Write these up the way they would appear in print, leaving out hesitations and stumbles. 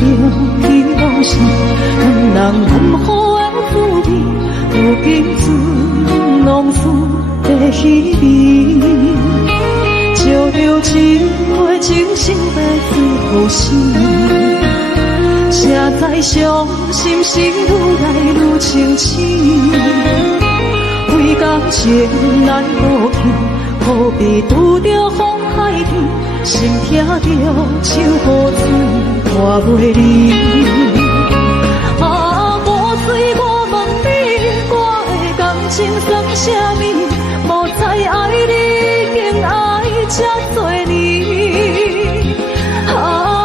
着去往事，阮人难好的滋味，如今只拢输在稀微。照着一回情深在最后死，谁知伤心是愈来愈清醒。为感情来路去，何必拄着风海天？心痛着手雨水看袂离。啊，无水我问你，我的感情算啥物？无知爱你，竟爱这多年。啊，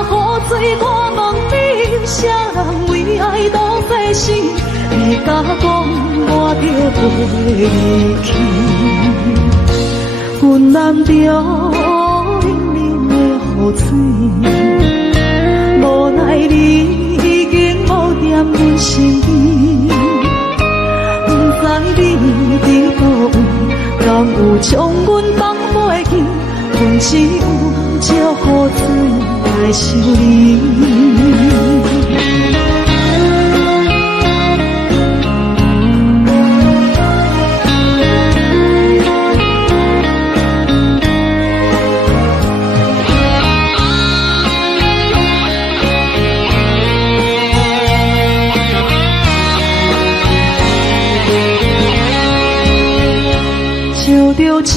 雨水我问你，啥人为爱都费心？你甲讲我着袂离去，阮难着。雨水，无奈你已经无踮阮身边，不知你伫倒位，敢有将阮放袂记？阮只有借雨水来想你。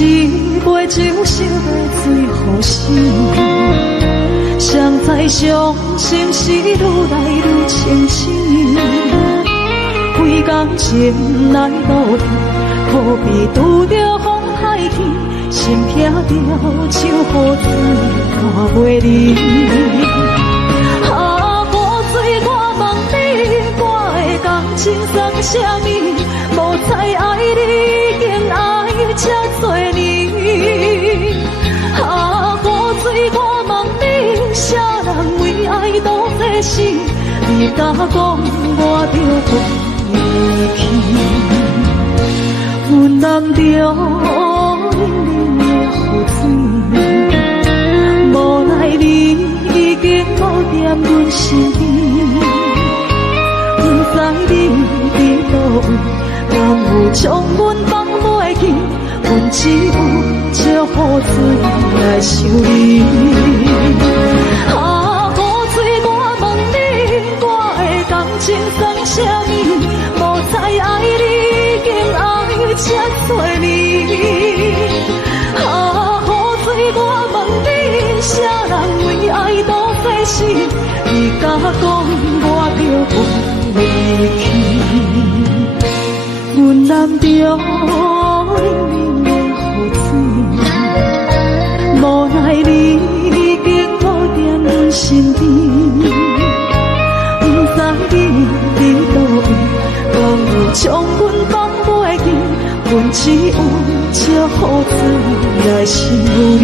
一杯酒烧在最后时，谁知伤心是愈来愈清醒。为感情来路去，何必拄着风海天？心痛着手雨水看袂离。啊，雨水我问你，我的感情算啥物？无知爱你，竟爱这多年。啊，雨水我问你，啥人为爱都费心？你甲讲我着袂离去，阮难着冷冷的雨水，无奈你已经无踮阮身边，不知你伫倒位，敢有将阮放袂记？阮只有借雨水来想你。啊，雨水我问你，我的感情算啥物？无知爱你，竟爱这多年。啊，雨水我问你，啥人为爱都费心？你甲讲我着袂离去，阮难着。无奈你已经无踮阮身边，不知你伫倒位，敢有将阮放袂记？阮只有借雨水来想你。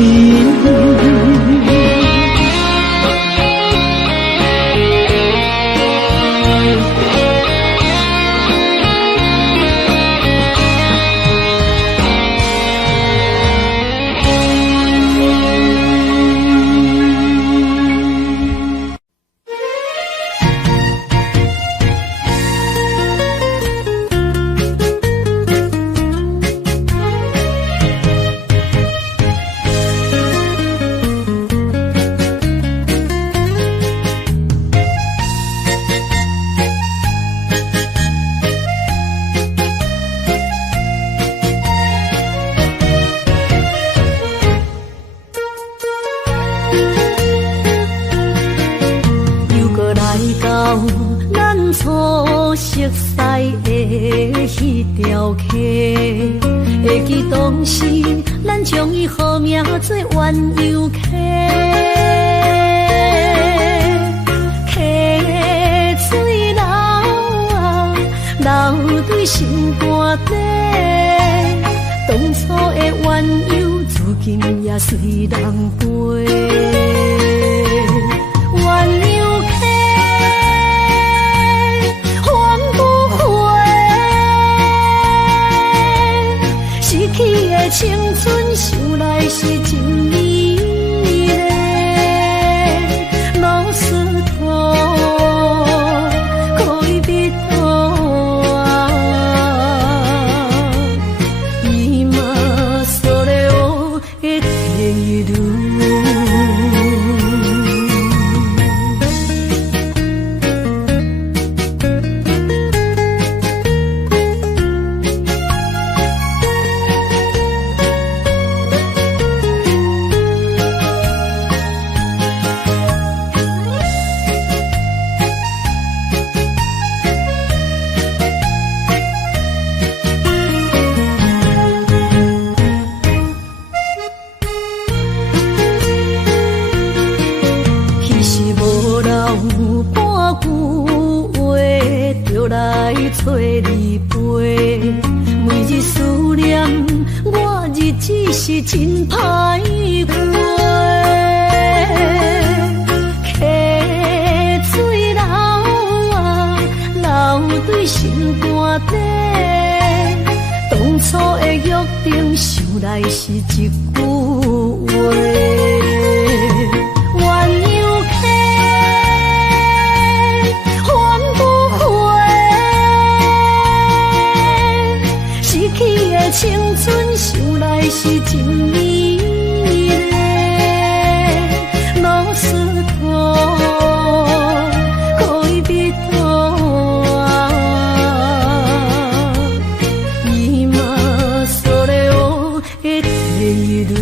青春想来是真美丽，老师头。有半句话，就来找你陪。每日思念，我日子是真歹过。溪水流啊，流对心肝底。当初的约定，想来是一句话。青春想来是真美丽，老师徒可以比多啊，伊嘛所了的退路。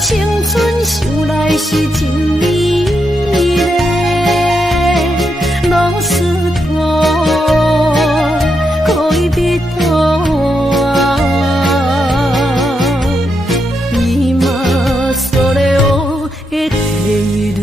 青春想来是真美丽，老师徒可以比多啊，伊嘛所了的退路。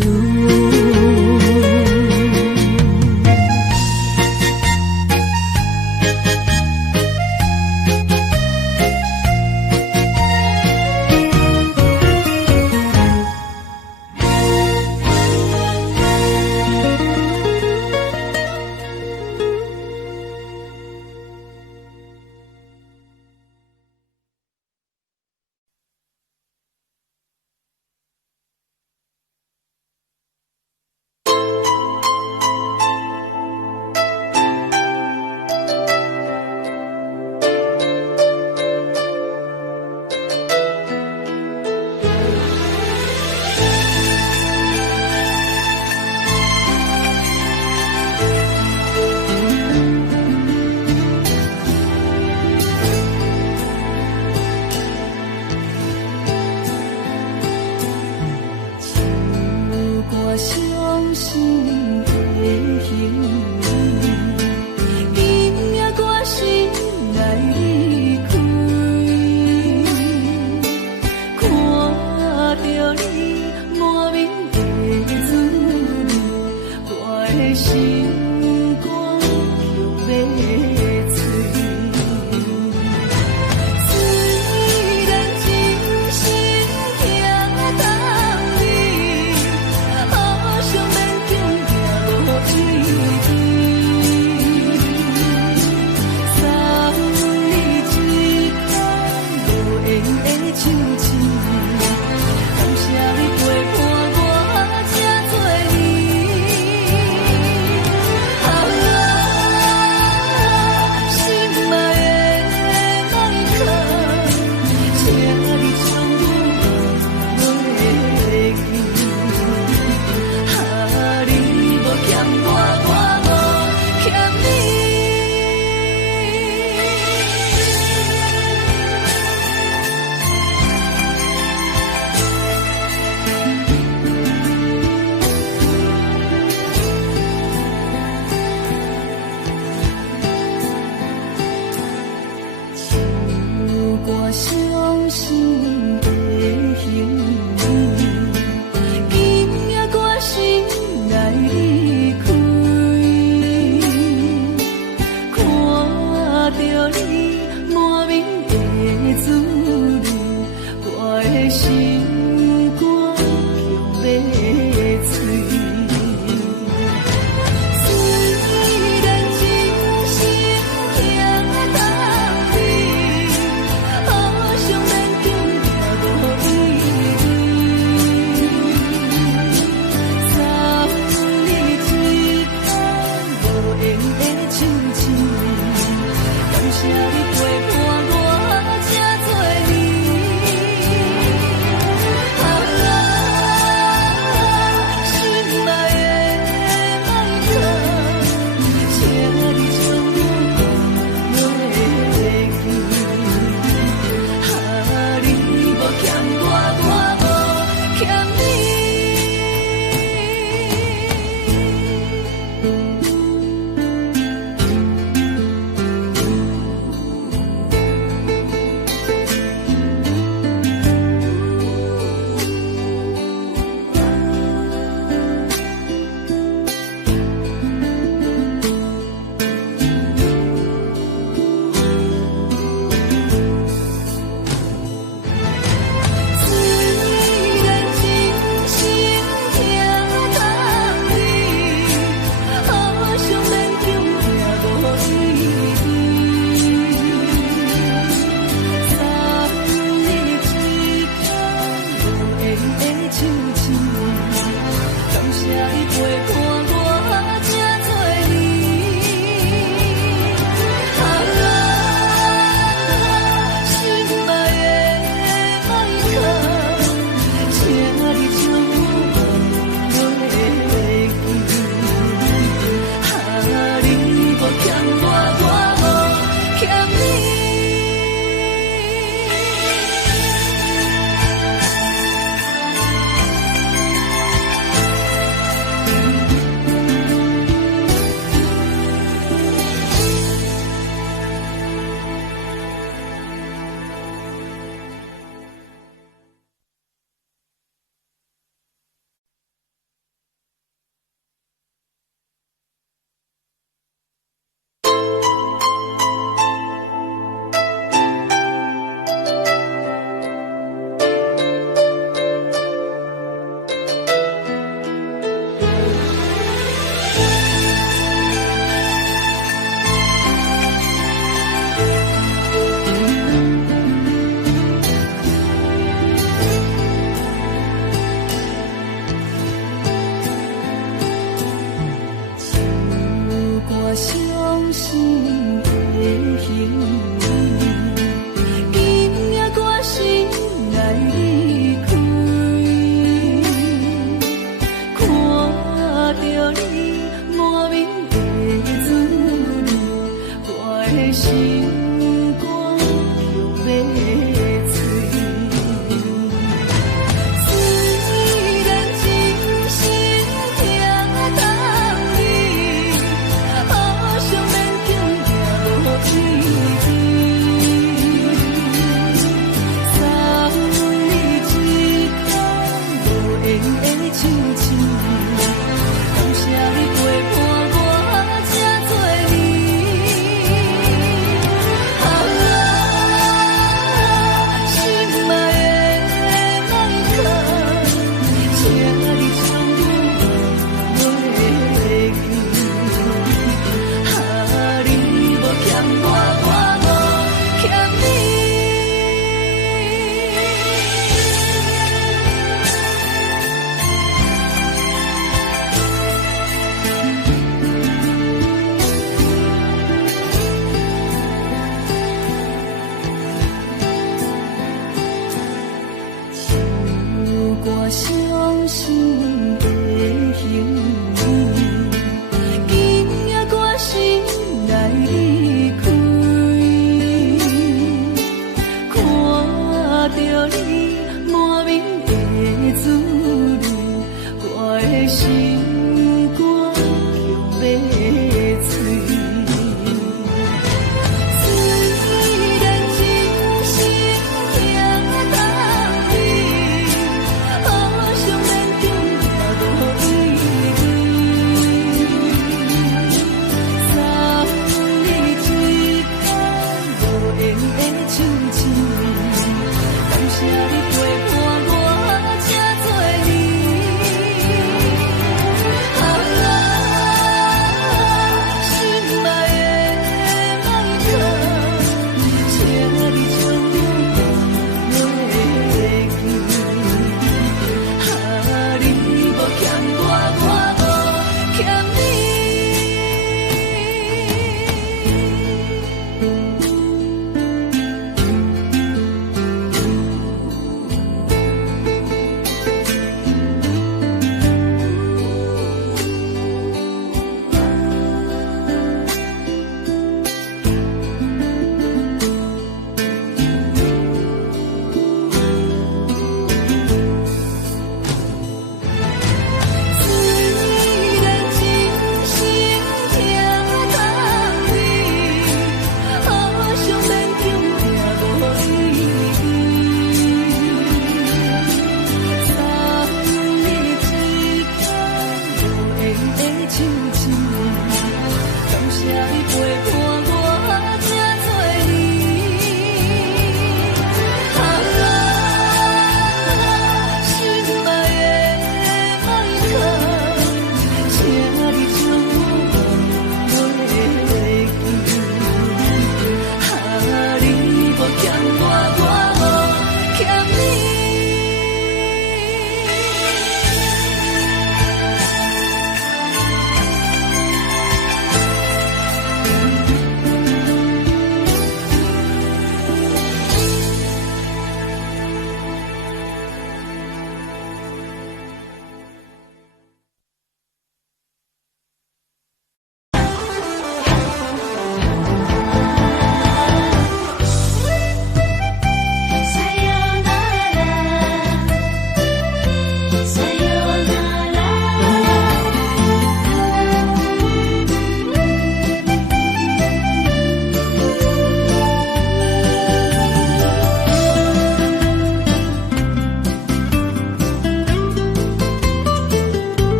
啊，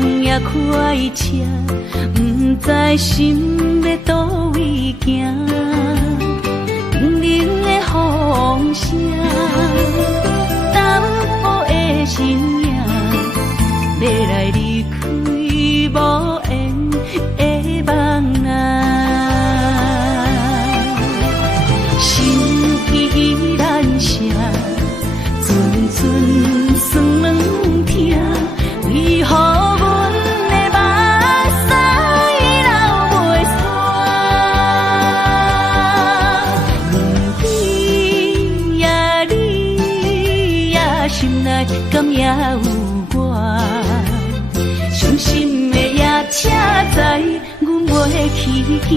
放也开车，不知心要倒位行。冷冷的风声，淡薄的身影，要来离开无缘的梦啊。心依然舍，寸寸酸软痛，为何阮的目屎流袂煞？不知呀你呀心内敢也有我？伤心的夜车载，阮袂去行。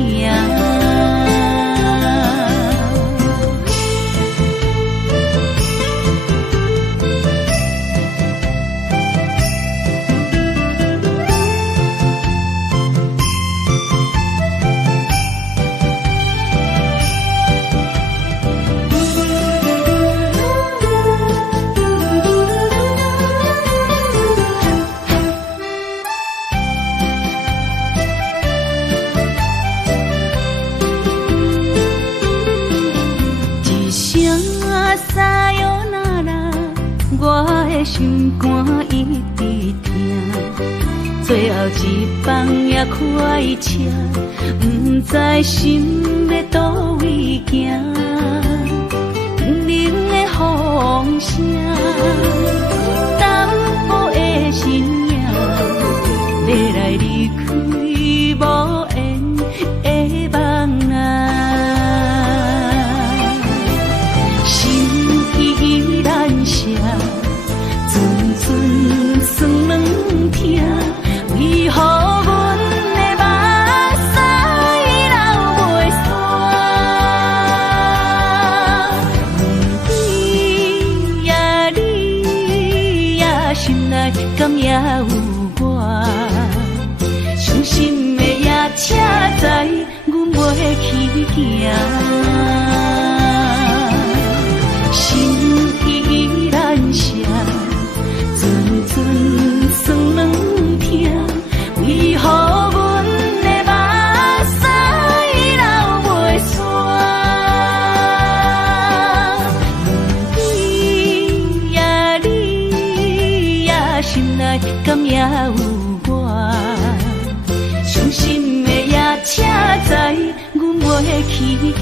心肝一直疼，最后一放也开车，不知心要倒位行。冷冷的风声，淡薄的身影，要来离开无缘的梦啊。心依然舍。寸酸软痛，为何阮的目屎流袂煞？不知呀你呀心内敢也有我？伤心的夜车载，阮袂去行。心依然舍。寸酸软痛，为何阮的目屎流袂煞？不知呀你呀心内敢也有我？伤心的夜车载，阮袂去行。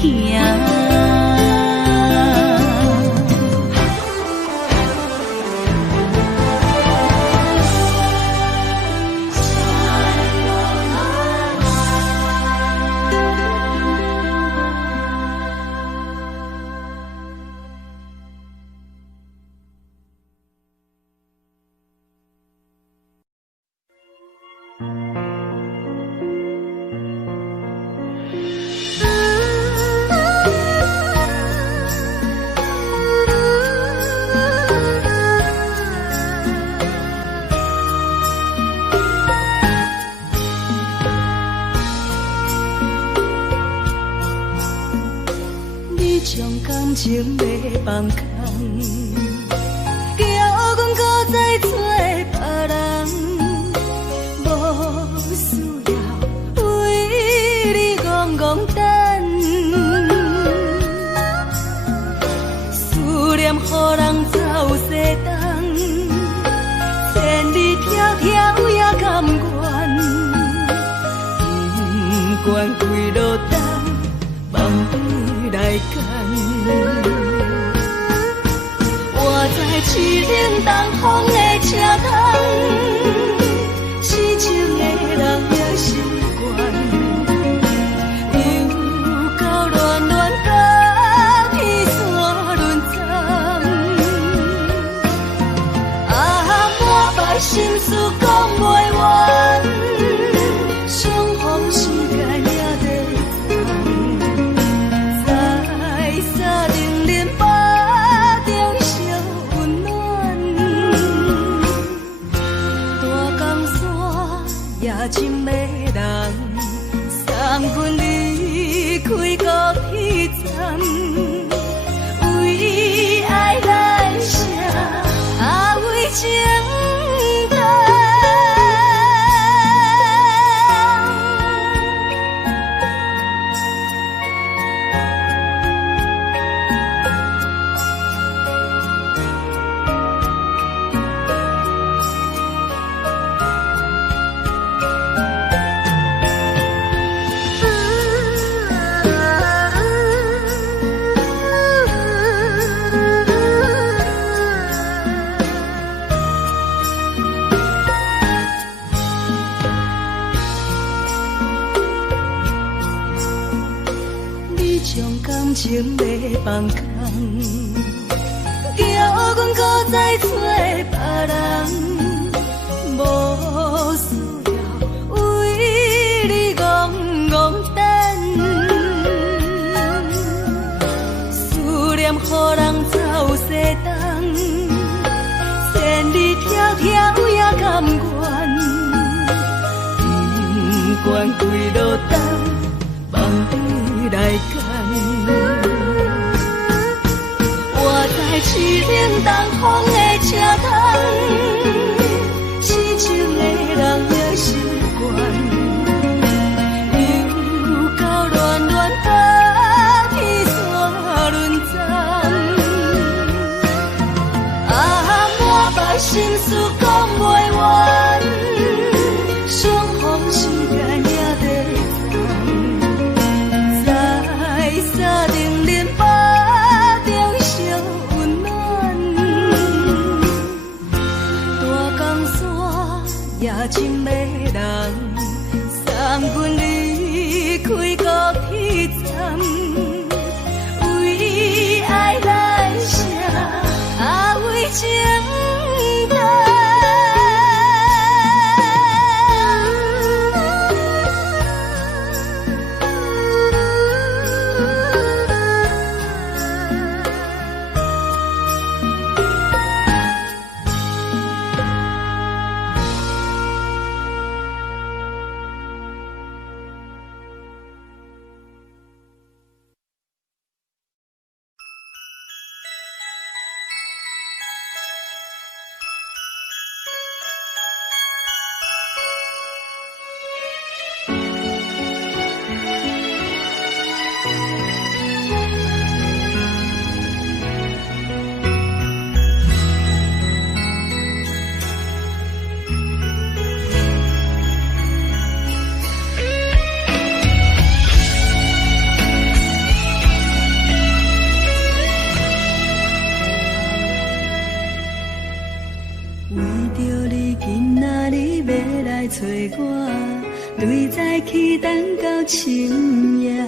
情要放空，叫阮搁再找别人，无需要为你戆戆等。思念予人走西东，千里迢迢也甘愿，不管几路灯，梦里来赶。我在凄冷东风的车头，痴情的人也习惯，又到乱乱甲彼山论惨。满腹心事讲袂完，相逢时间也在长，在沙冷冷巴中烧温暖。大江山也真迷人，送阮离开孤彼站，为爱来写，为情。种感情要放空，叫阮搁再找别人。无需要为你戆戆等，思念予人走西东，千里迢迢也甘愿，不管几路灯，望你来牵。我在痴冷东风的车头。痴情的人的心愿，又到恋恋把天山轮转。满腹心事讲袂完，双方时间也在长，在沙定林巴中相温暖。大江山夜深的人，三军离开高铁站，为爱来写为情淡。找我，对在起等到深夜，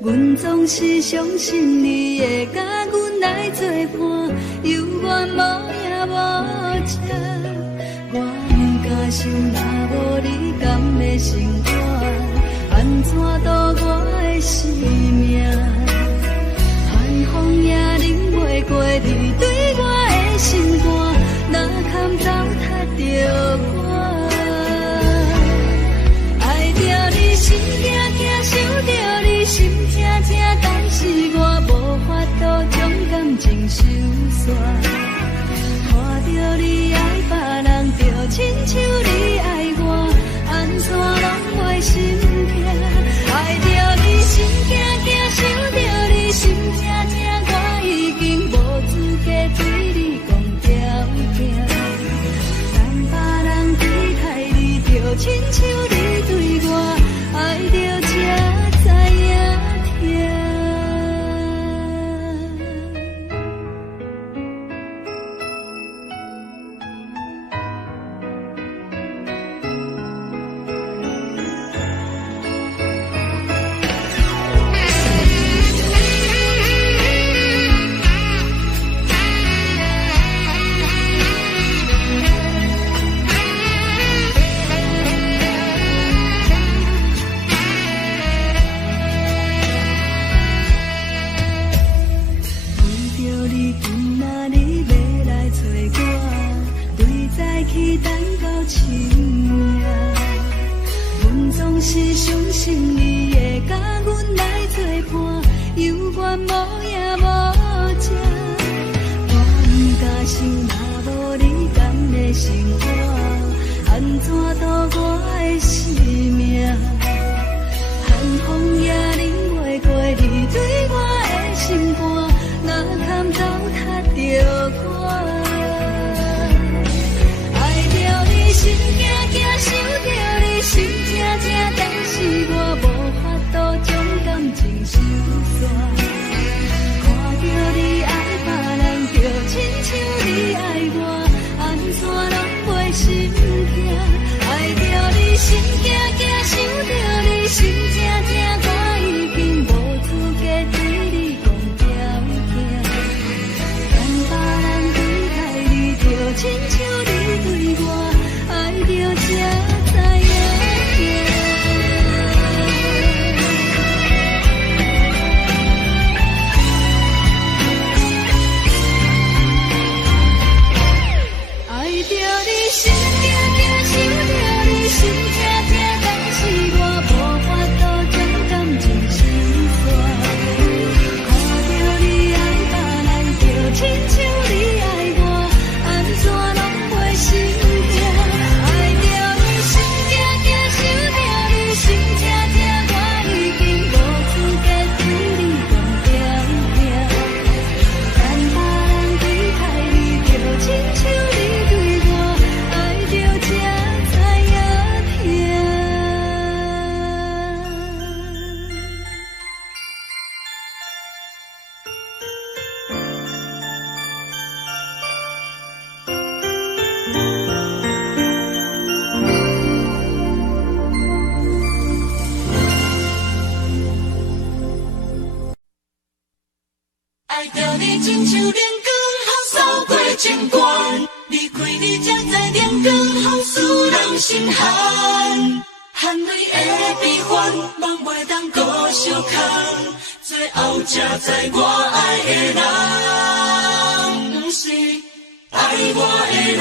阮总是相信你会甲阮来作伴，犹原无影无迹。我不敢想，若无你甘的生活，安怎度我的生命？寒风也冷袂过你对我的心肝，哪堪糟蹋着我？心惊惊，想着你心痛痛，但是我无法度将感情收煞。看着你爱别人，就亲像你爱我，安怎拢袂心痛？爱着你心惊惊，想着你心痛痛，我已经无资格对你讲条件。但别人对待你，就亲像你对我。爱着才知影痛。是相信你会甲阮来作伴，犹原无影无迹。我不敢想，若无你甘的生活，安怎度我的生命？寒风也冷袂过你对我的心肝，哪堪糟蹋着我？爱着你心惊惊，想着你心痛痛，但是我无法度将感情收煞。看着你爱别人，就亲像你爱我，安怎拢袂心痛？爱着你心惊惊，想着你心痛痛，我已经无亲像连光风扫过情关，离开你才知连光风使人心寒。含泪的悲欢，望袂当搁相牵，最后才知我爱的人，不是爱我的人。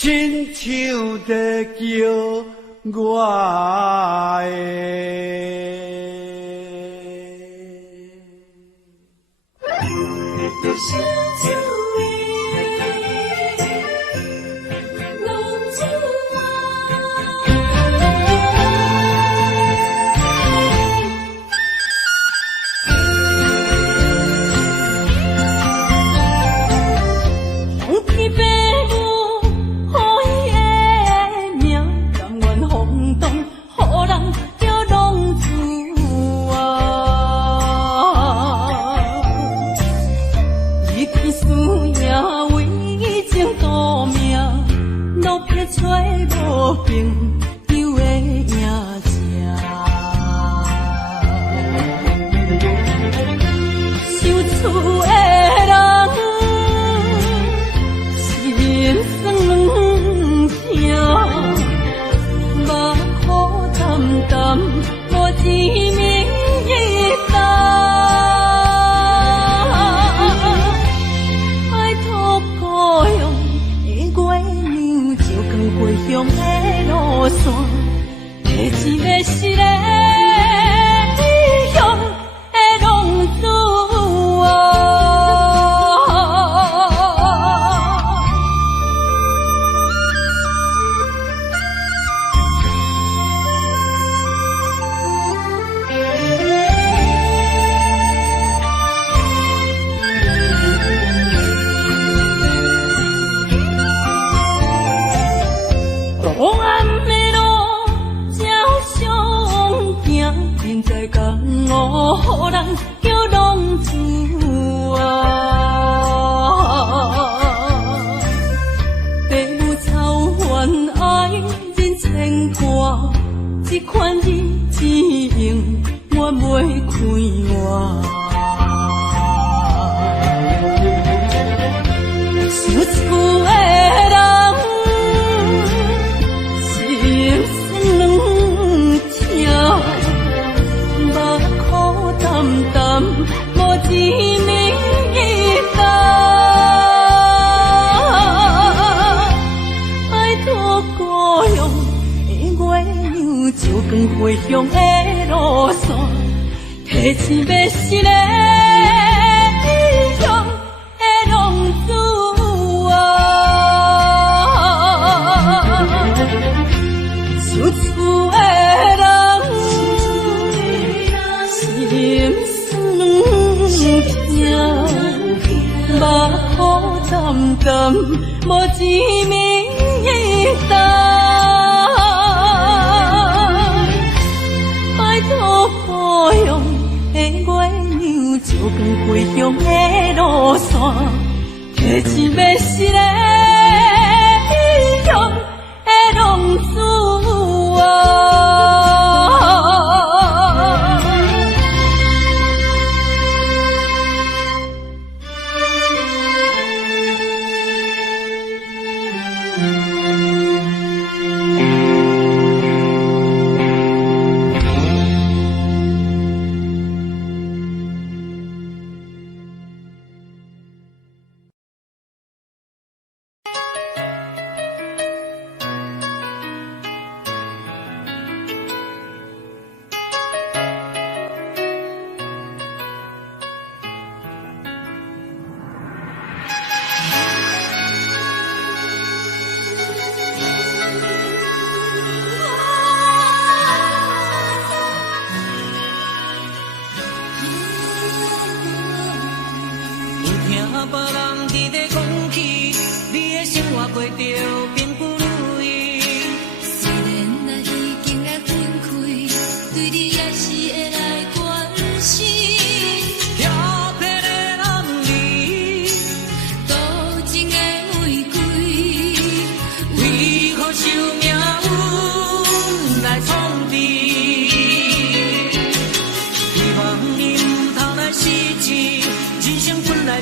亲像在叫我予人叫浪子啊！父母操烦爱人牵挂，这款日子用我袂开我。想厝的人心酸两条，目苦淡淡无一年到。拜托故乡的月亮，照光回乡的路线，提醒要是个异乡的浪子。有厝的人，心酸两条，目苦淡淡，无一暝到。拜托故乡的月亮，照光回乡的路线，提醒要是个异乡的浪子。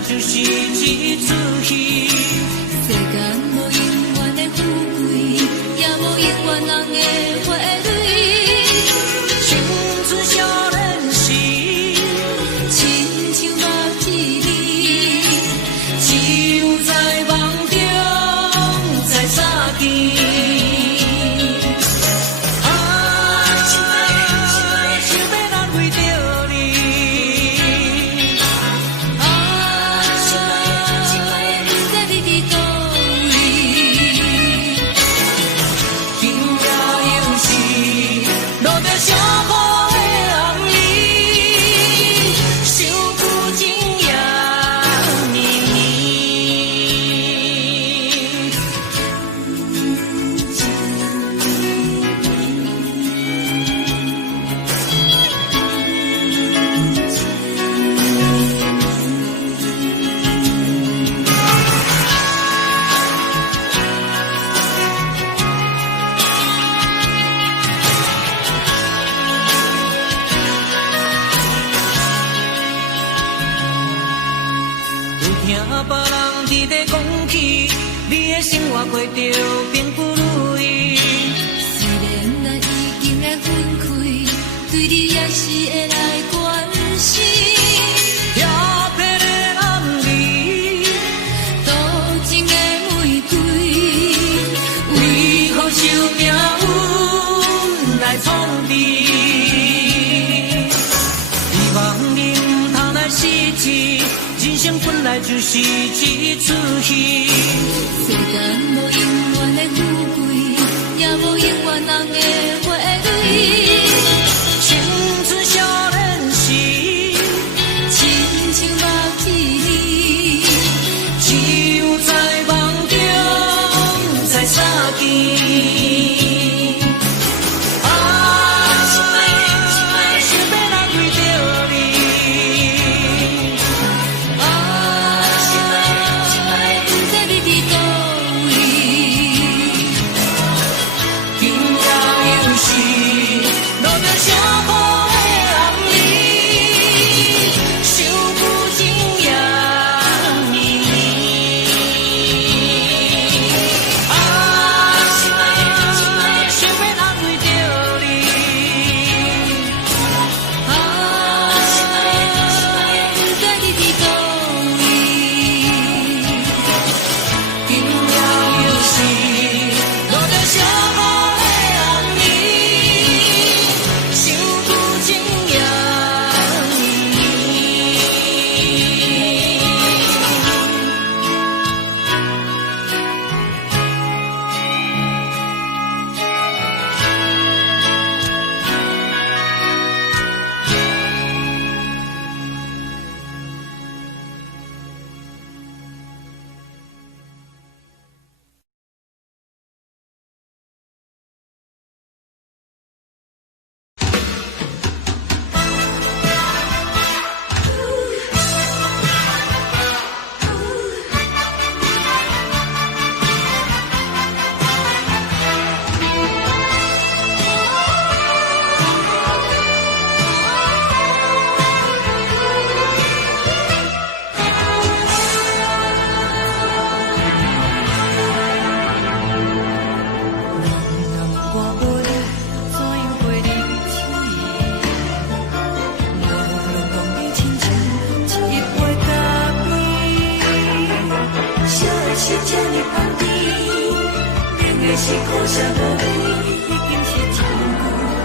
就是一出戏，世间无永远的富贵，也无永远人的花蕊。青春少年时，亲像目一字，只有在梦中才相见。过着并不如意，虽然咱已经来分开，对你也是会来关心。漂泊的男儿，多情的玫瑰，为何受命运来创治？希望你唔通来失志，人生本来就是一出戏。世间无永远的富贵，也无永远人的花蕊。青春少年时，亲像目一字，只有在梦中才相见。想要来为着你。是这呢放甜，冷的是苦涩无味，已经是真久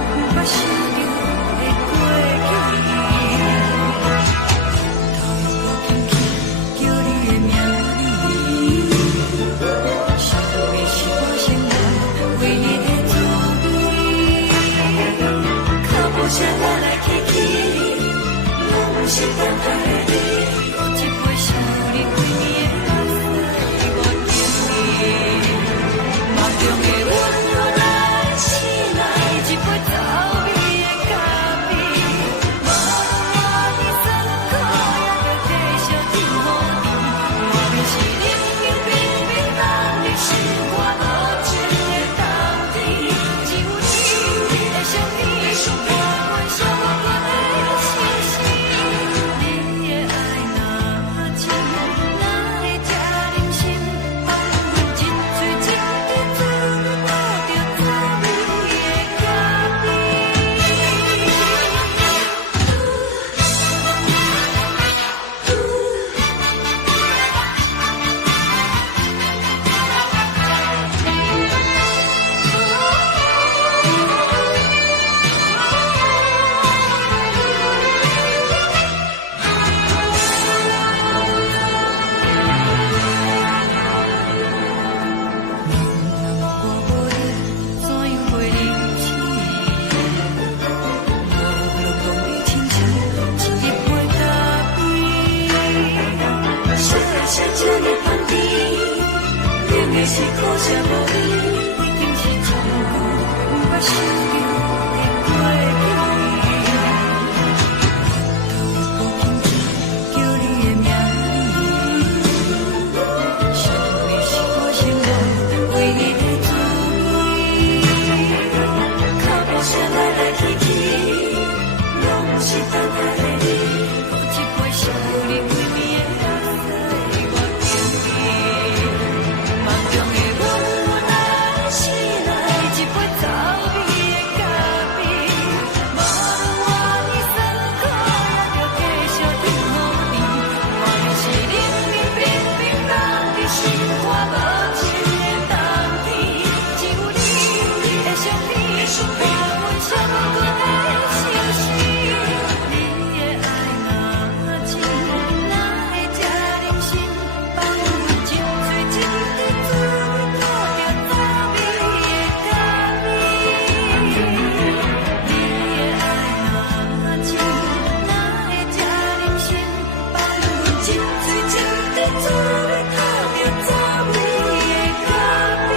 不捌想着的过去。头又无轻轻叫你的名字，想的是我心内为你的滋味，脚步声来来去去，拢是等待的你，一杯少年几年的泪水无停止，梦中的温柔来醒来，一杯走味的咖啡，无论我的酸苦也着继续甜乎甜，外面是冷冷冰冰冷的心肝无情的冬天，只有你的相片，我阮寂寞过的心事，你的爱若真，哪会这忍心放阮一嘴一滴滋味，倒着滋味的咖是苦涩无味，已经是真久不捌想着的过去。头又无轻轻叫你的名字，想的是我心内为你的滋味，脚步声来来去去，拢是等待的你，一杯少年几年的泪水无停止。梦中的温柔来醒来，一杯走味的咖啡，无论我的酸苦也着继续甜乎甜，外面是冷冷冰冰冷的心肝无情的冬天，只有你的相片，我阮寂寞过的心事，你的爱若真，哪会这忍心放阮一嘴一滴滋味，倒着滋味的咖啡。你的爱若真，哪会这忍心放阮一嘴一滴滋味，倒着滋味的咖啡。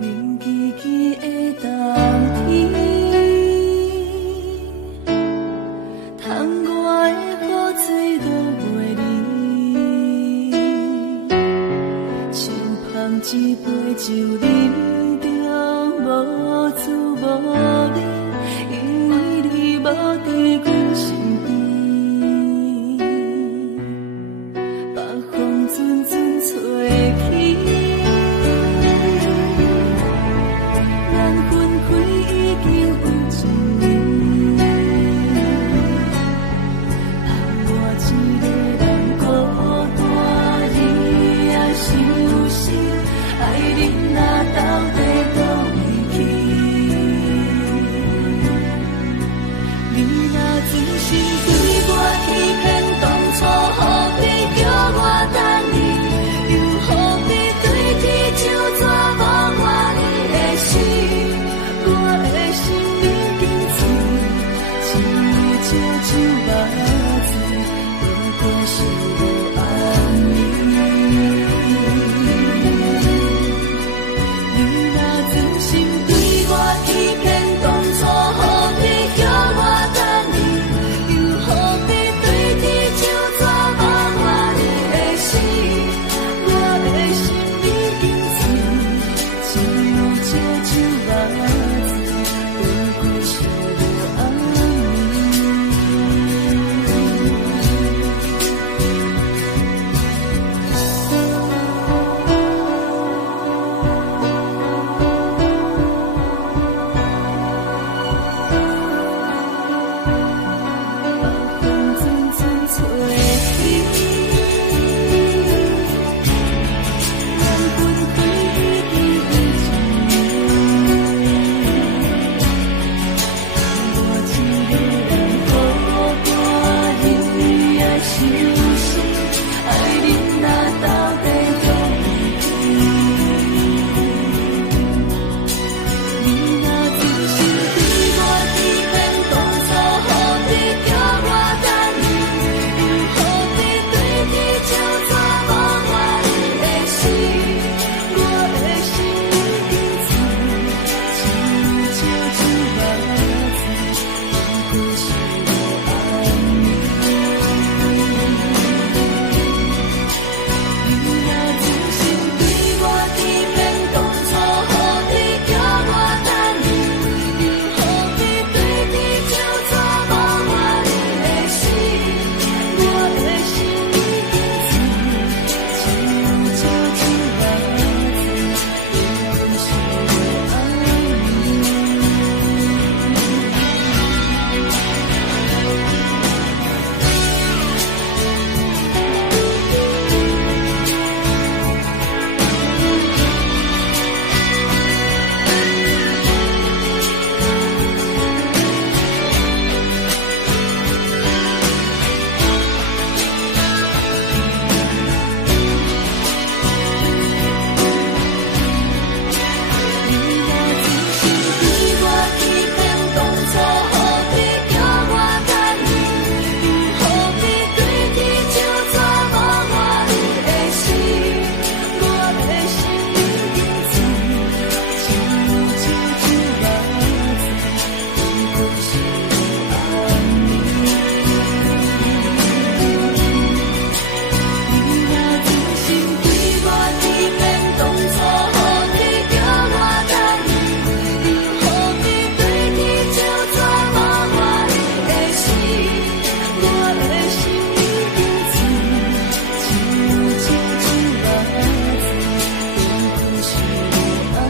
冷凄凄的冬天，窗外的雨水落袂离，像捧一杯酒饮着无滋无味，因为你无伫阮身边，北风阵阵吹起。咱分开已经有一年，留我一个人孤单，你也伤心，爱你若若真心对我欺骗，当初何必叫我等你？又何必对天就怎望我你的心？我的心已经醉，只有这酒目睭，不过是无安眠。你若真心对我欺骗，当初何必叫我等你？又何必对天就怎望我你的心？我的心已经醉，只有这酒目睭，不过是无安风阵阵吹起，缘分对你的我一个人孤单忍你的心事，爱你若到底用你若真心对我欺骗，当初何必叫我等你？又何必对天就怎望我你的心？我的心已经醉，只有这酒目睭，不过是无安眠。你若真心对我欺骗，当初何必叫我等你？又何必对天就怎望我你的心？我的心已经醉，只有这酒目睭，不过是无安你若真心对我欺骗，当初何必叫我等你？又何必对天就怎望我你的心？我的心已经醉，只有这酒目睭，不过是无安眠。你若真心对我欺骗，当初何必叫我等你？又何必对天就怎望我你的心？我的心已经醉，只有这酒目睭，不过是无安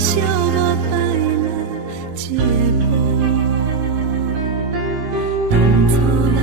笑我败了这步，当初来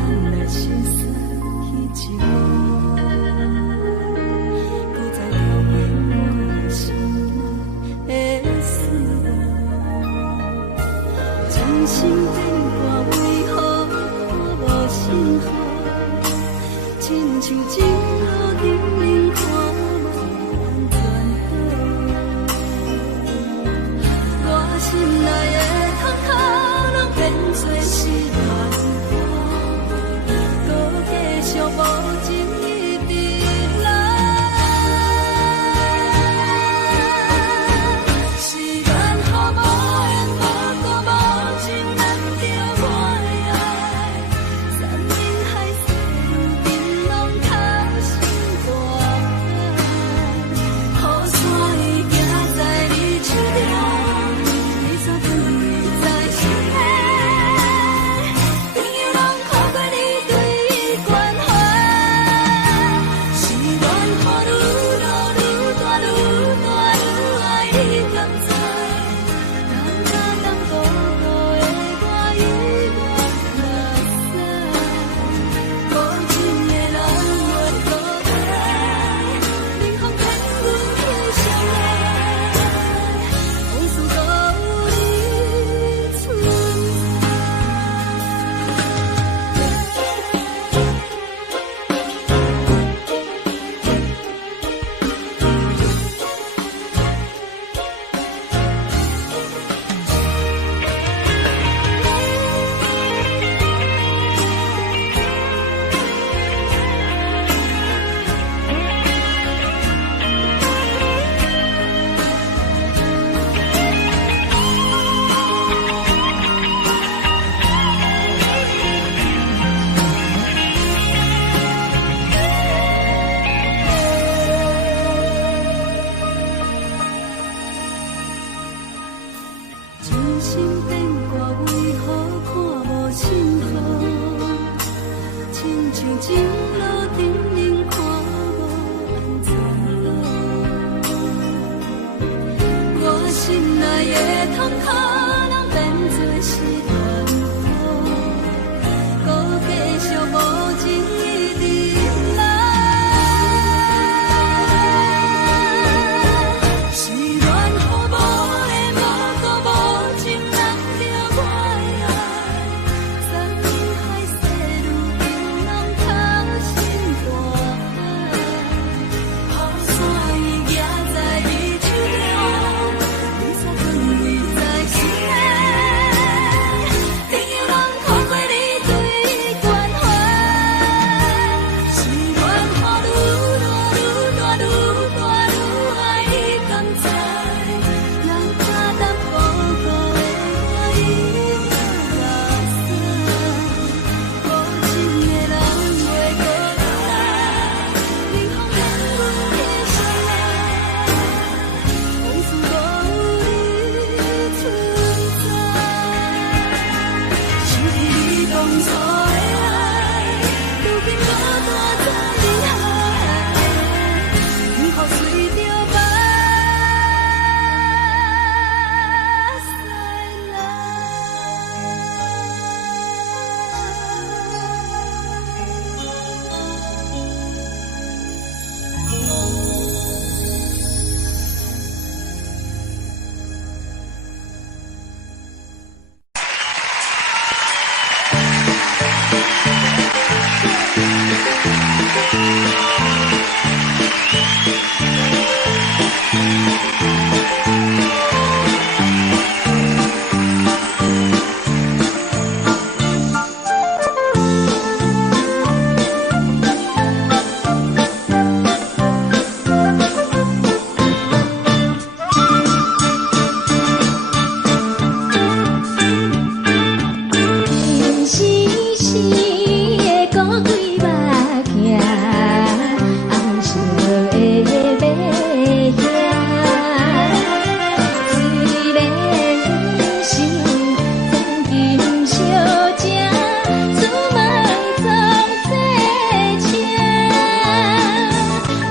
像情路顶面看无安怎好，我心内的痛可能变作是团火，搁继续无情一直来。是缘予无的无故无情人着我的爱，山盟海誓愈久人通心大海，雨伞伊举在伊手中，雨伞藏伊在心内，朋友人看过你对关怀，是缘予愈大愈大愈大愈爱你同在，人假淡薄孤的我已落山，无情的人袂搁来，冷风冷阮的心内，往事无你存在，想起你当初的爱，如今孤单在人海，幸福随着目屎阴淅淅的孤鬼目镜，红色的马兄，虽然不是黄金小姐，出卖总多情，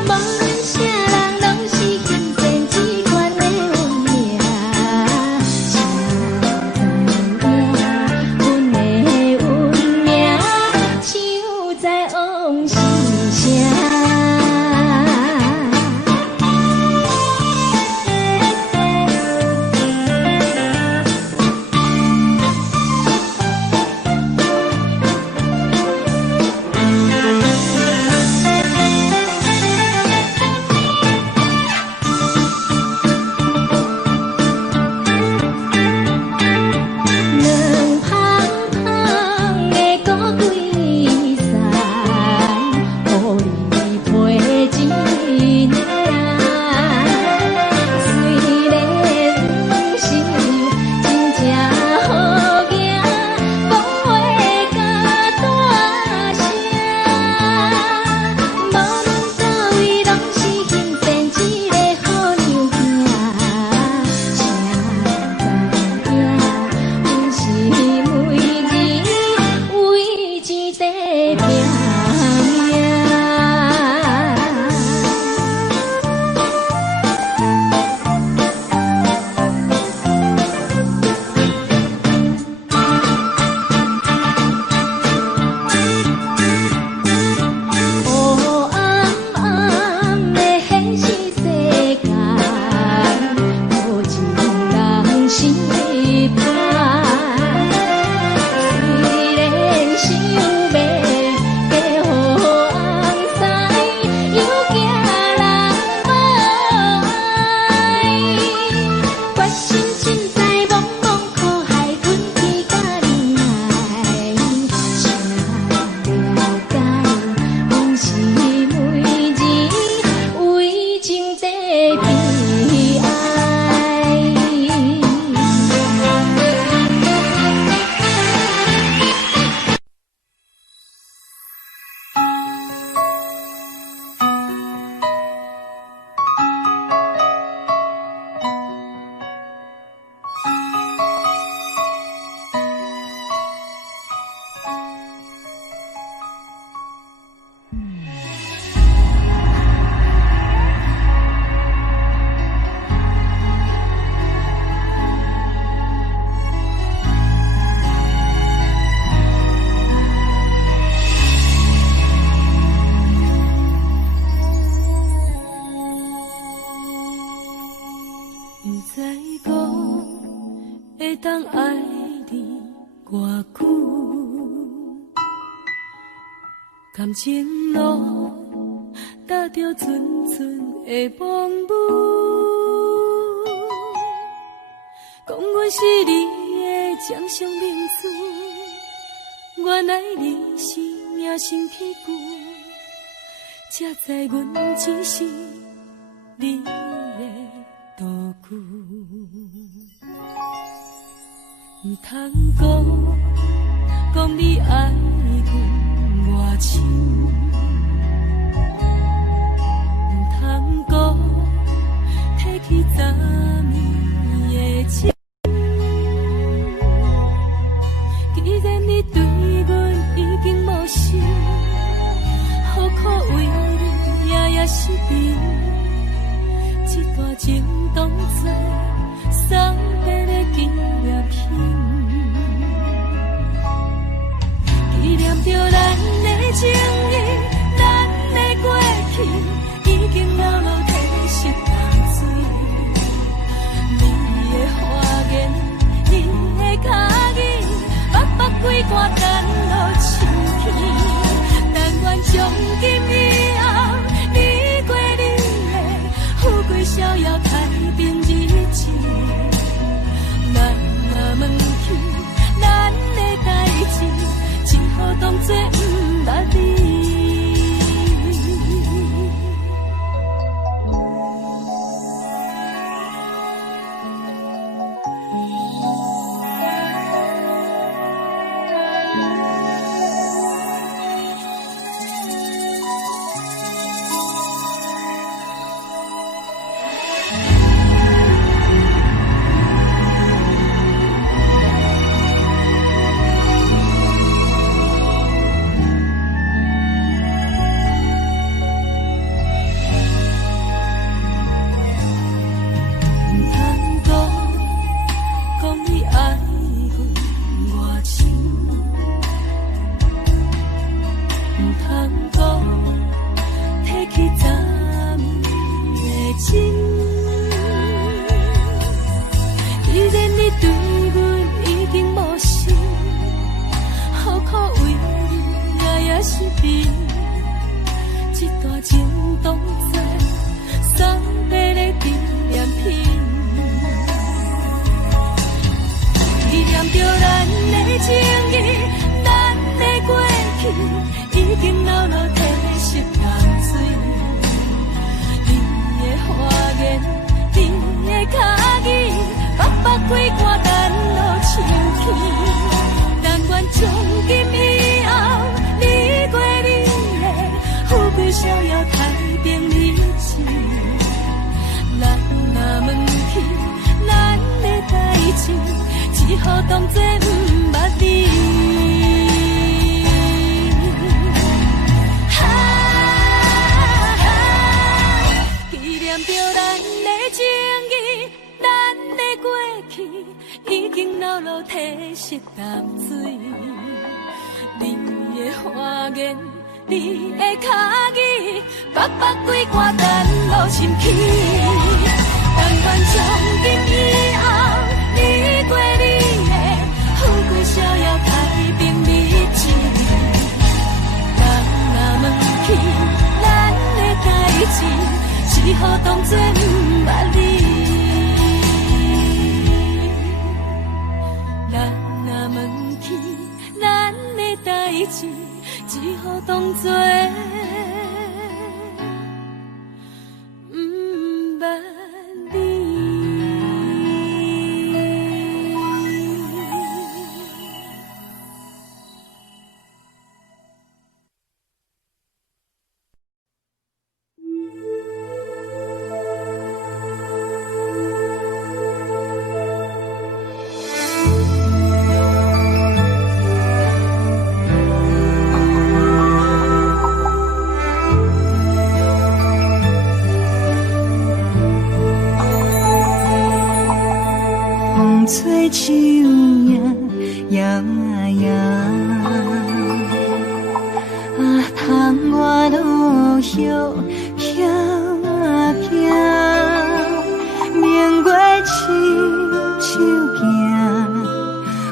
无论啥人拢是幸福只款的运命，阮的运命像在往事声。两芳芳的孤鬼伞，予你陪一领。虽然不是真正好囝，讲话甲大声，无论倒位拢是幸福一个好娘囝。谁知影？阮是每日为钱在拼命。黑暗暗的现实世间，无情人是歹。虽然想感情路踏着纯纯的梦雾，讲阮是你的掌上明珠，原来你是命生皮旧，才知阮只是你的道具。唔通讲你爱阮偌深，唔通讲提起昨暝的情。既然你对阮已经无心，何苦为你夜夜失眠？这段情当作送别的纪念品。纪念着咱的情谊，咱的过去，已经流落褪色淡水。你的花言，你的脚语，目几挂等落深天。但愿从今以后，你过你的富贵逍遥太平日子。咱若问起咱的代志，只好当作不捌你。只好当作不捌你。咱若问起咱的代志，只好当作不捌你。吹树影摇摇，窗外落叶飘飘，明月亲手行，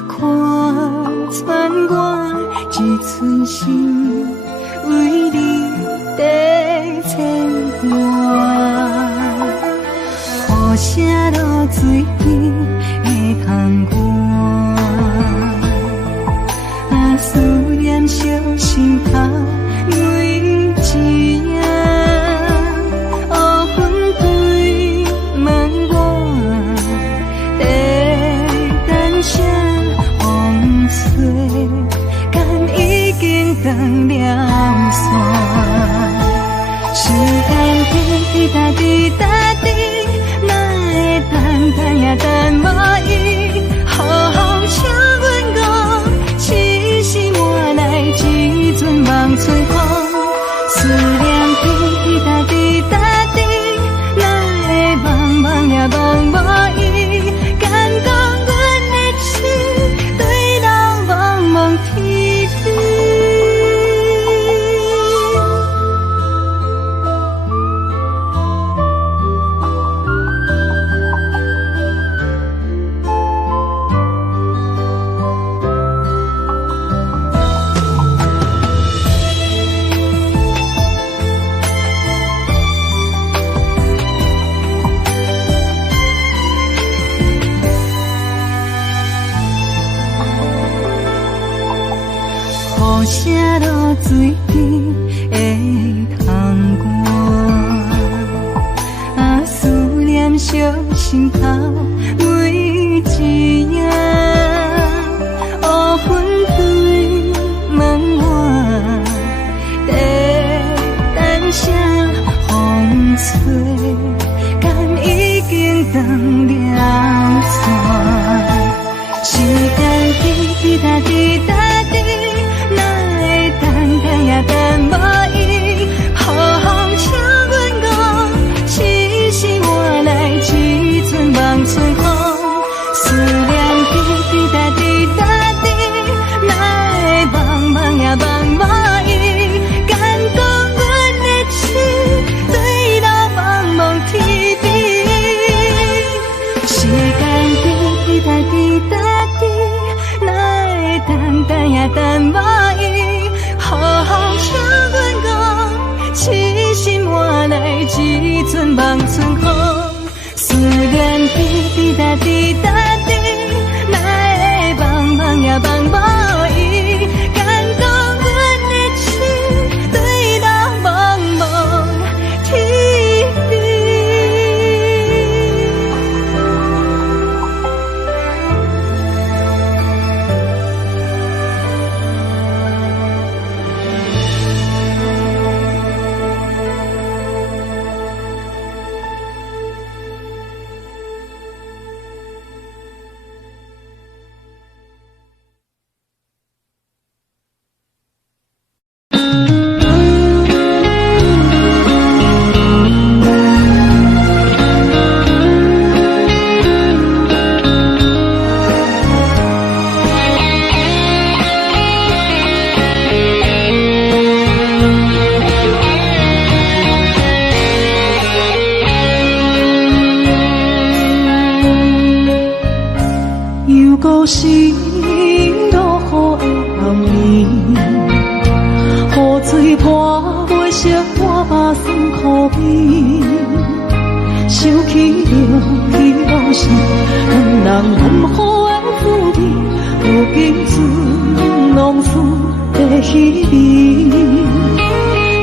看穿我一寸心，为你在牵挂，雨声落水边的窗外，啊，思念烧心头为一夜，乌云对问我，在等啥风吹，敢已经断了线。时间滴答滴答滴，哪会等也等无伊？好好请阮讲，痴心换来一阵梦吹风。思念滴答滴答滴，哪会茫茫也茫无伊？敢讲阮的痴，对人茫茫天边。雨声落水边的窗外，啊，思念烧心头为一夜，乌云对问我，在等啥风吹，敢已经断了线。时间滴答滴答滴，等也等无伊，好好请阮讲，痴心换来一阵梦吹风。思念滴答滴答滴，哪会茫茫也茫无伊？敢讲阮的痴，对人茫茫天边。时间滴答滴答滴，哪会等也等无伊？好好请阮讲，痴心换来一阵望春风。思念滴答滴答滴，哪会茫茫也茫无伊？敢讲阮的痴，对人茫茫天边。故心落雨的暗暝，雨水泼袂湿我目酸苦味，想起了彼路时，两人暗好的滋味，如今只拢输在稀微。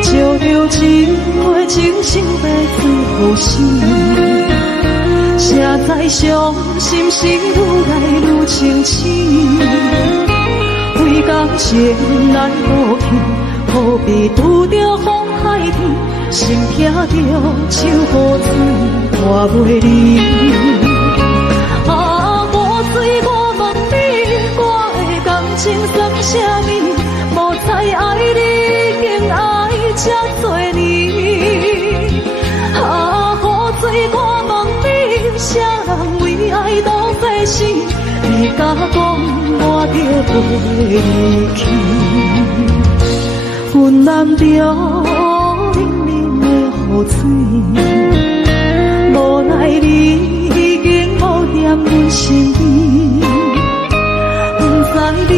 照着情话情深白最好心。谁知伤心事愈来愈清醒，为感情难过去，何必拄着风海天，心痛着手雨水拖袂离。啊，雨水，我问你，我的感情算啥物？无知爱你，竟爱这多年。啊，雨水，我问你，啥人为爱都费心？你甲讲我着袂离去，阮难着冷冷的雨水，无奈你已经无踮阮身边。不知你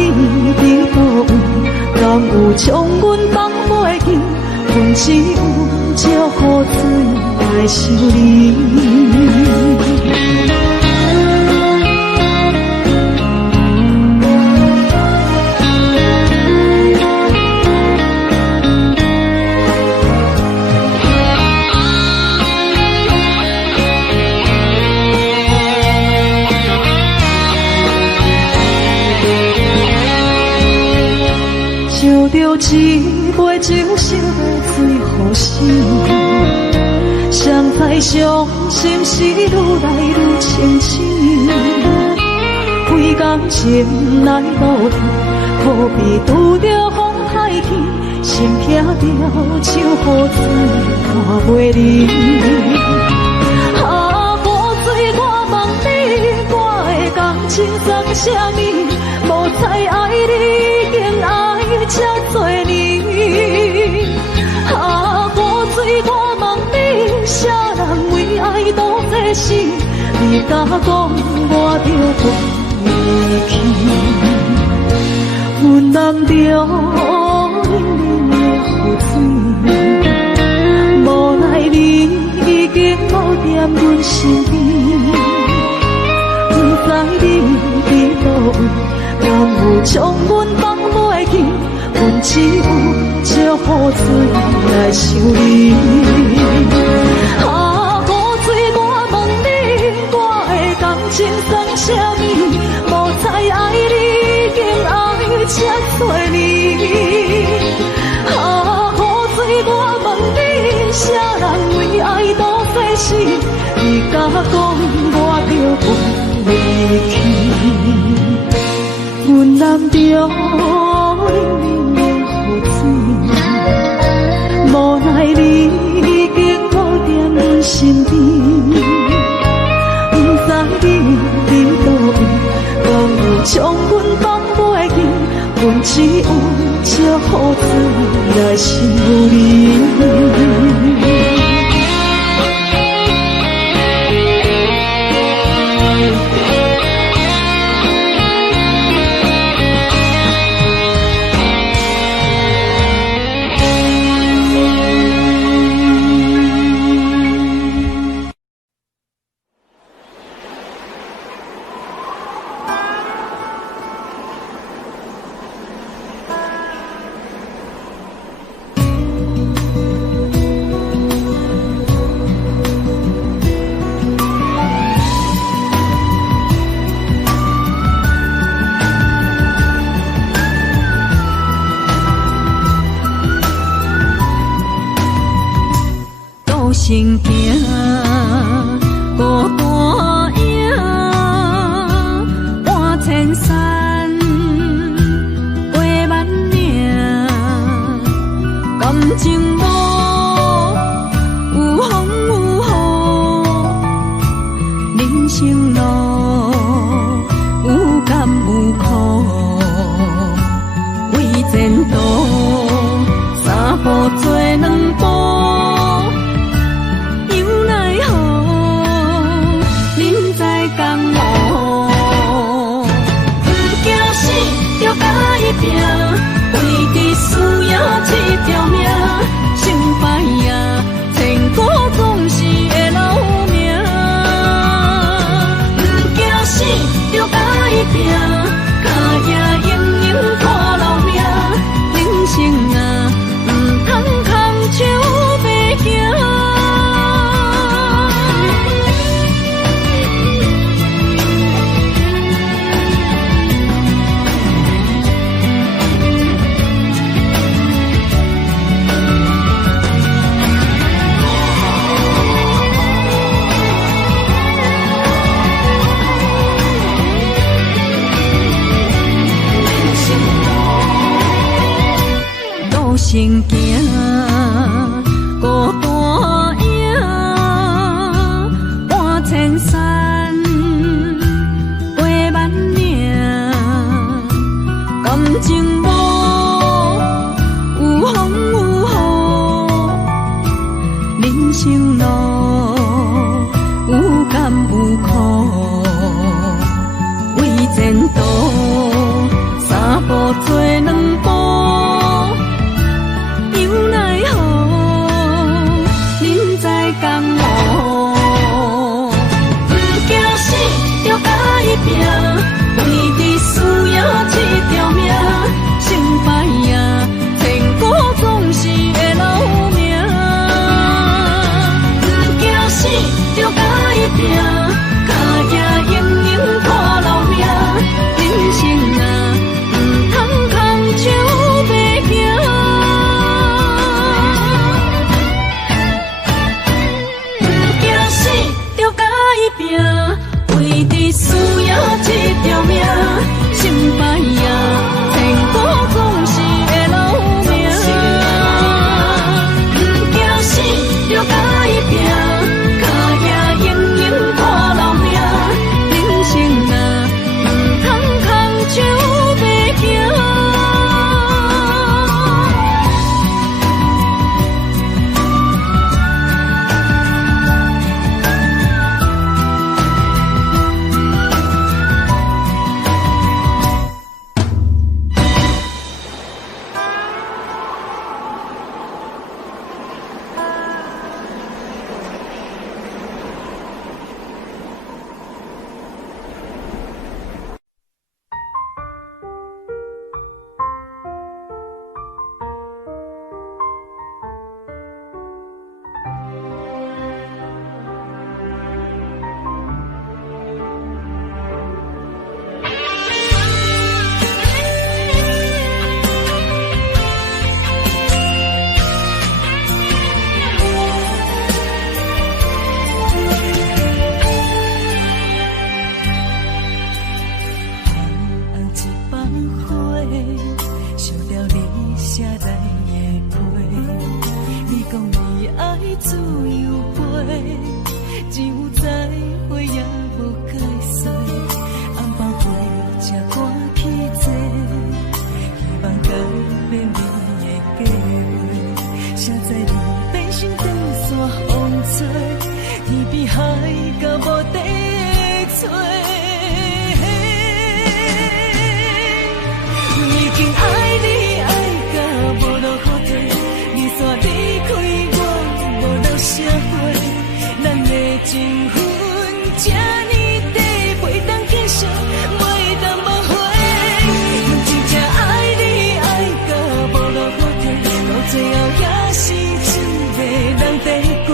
伫倒位，敢有将阮放袂阮只有借雨水来想你。烧着一杯酒，烧到最后心，谁知伤心是愈来愈清醒。几工前来路途，可比拄着风太起，心痛着像雨水看袂离。啊，雨水，我问你，我的感情算啥物？无再爱你，竟爱这多年。啊，雨水，我问你，啥人为爱赌这死？你敢讲我着离去？阮淋着冷冷的雨水，无奈你已经无踮阮身边。不知你伫倒位，敢有将阮放袂记？阮只有借雨水来想你。啊，雨水，我问你，我的感情算啥物？无再爱你，竟爱这多年。啊，雨水，我问你，啥人为爱赌这死？你敢讲我着离去？阮淋着冷冷的雨水，无奈你已经无踮阮身边。不知你伫倒位，敢有将阮放袂记？阮只有借雨水来想你。行行孤单影，半千山陪万岭，感情无有风有雨，人生路有甘有苦，为前途三步做两步。为伫需要这条命，成败呀，千古总是会留名。不惊死，着甲伊拼，脚也硬硬拖老命。人生啊，唔通空手白行。行行孤单影，半千山陪万岭，感情无有风有雨，人生路有甘有苦，为前途三步做两步。有奈何，爱自由飞，只有再会也无解释。红包花才赶去坐，希望改变你的计划。谁知你变成长线风吹，天边海到无底的吹。已经爱你爱到无路可退，你煞离开我，无留社会，咱的情分这呢短，袂当继续，袂当无悔。真正爱你爱到无路可退，到最后也是一个人地过，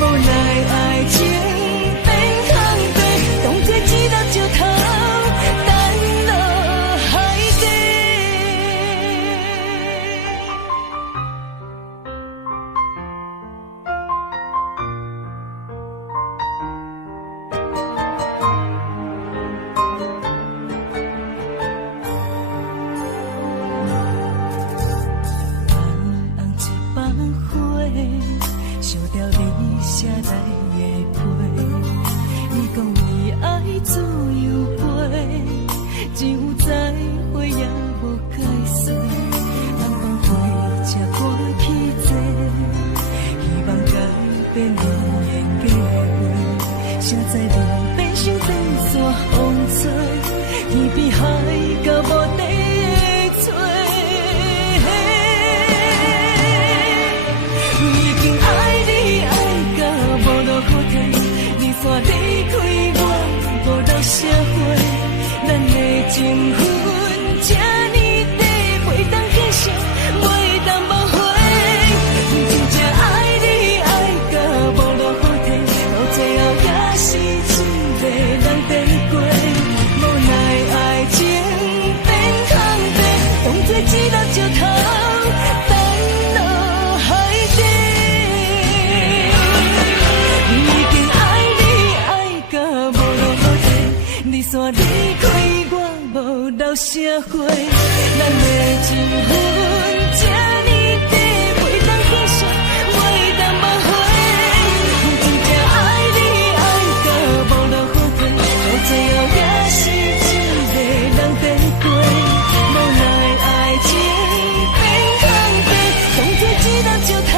无奈爱情变空白，当作一粒石头。写来的批，你讲你爱自由飞，只有再会也无解释。红包花才赶去坐，希望改变你的计划。谁知你变成长线风吹，天边海到无底的吹。已经爱你爱到无路可退，你煞离开我，无留社会，咱的情分这呢短，袂当继续，袂当无悔。真正爱你爱到无路可退，到最后也是一个人地过，无奈爱情变空白，当作一粒石头。你煞离开我，无留社会，咱的情分这呢短，袂当继续，袂当无悔。真正爱你爱到无路可退，到最后也是一个人地过，无奈爱情变空白，当作一粒石头。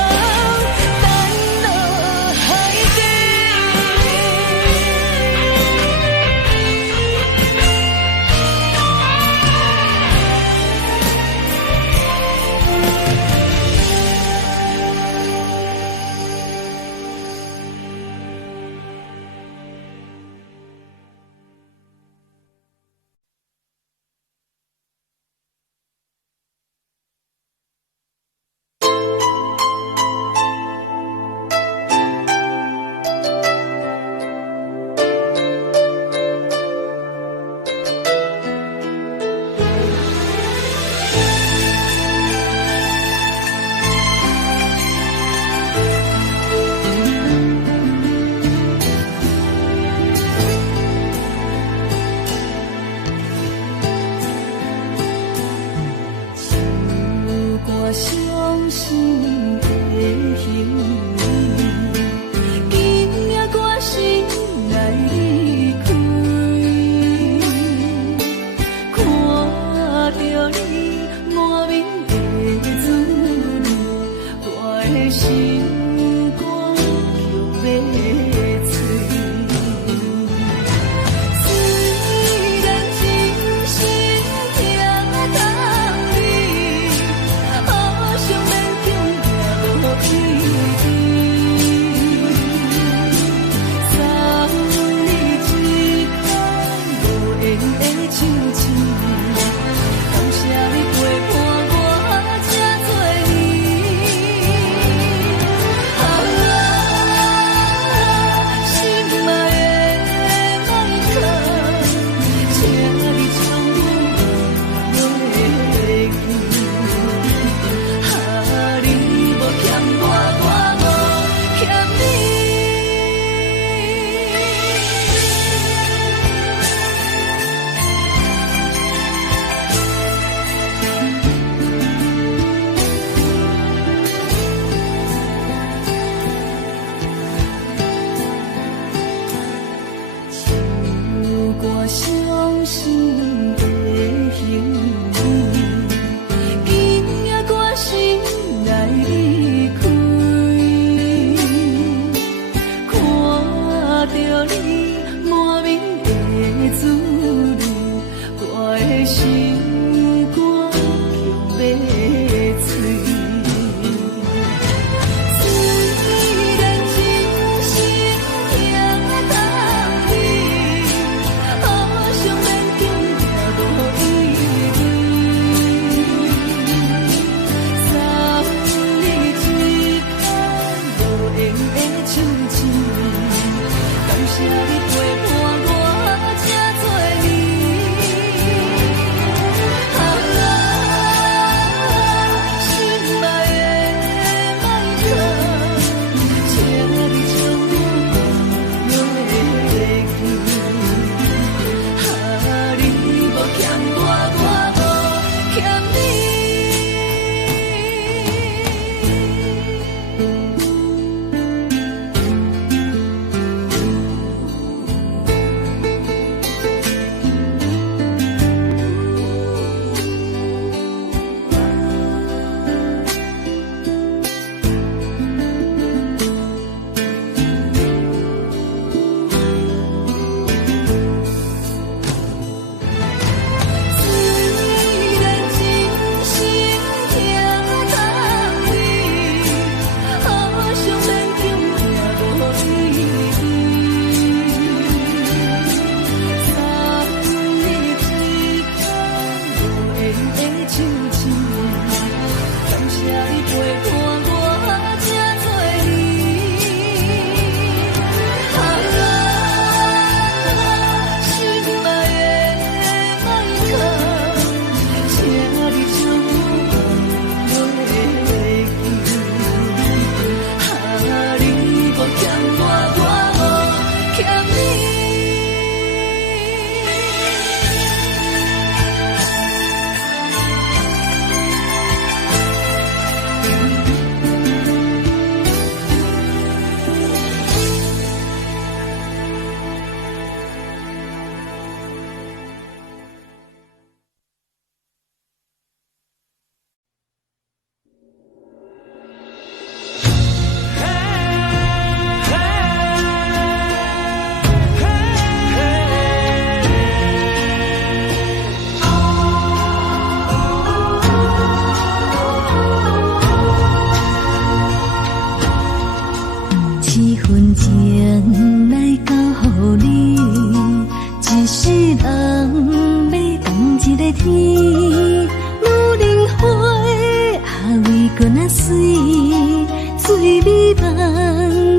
水美梦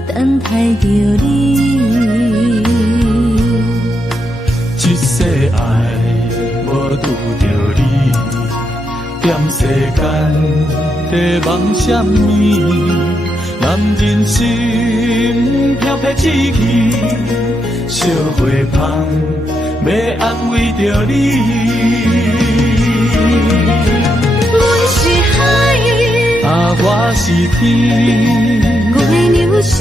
等待着你。一世爱无拄着你，踮世间在梦什么？男人心飘撇志气，烧花香要安慰着你。阮是海，我是天，我的流星，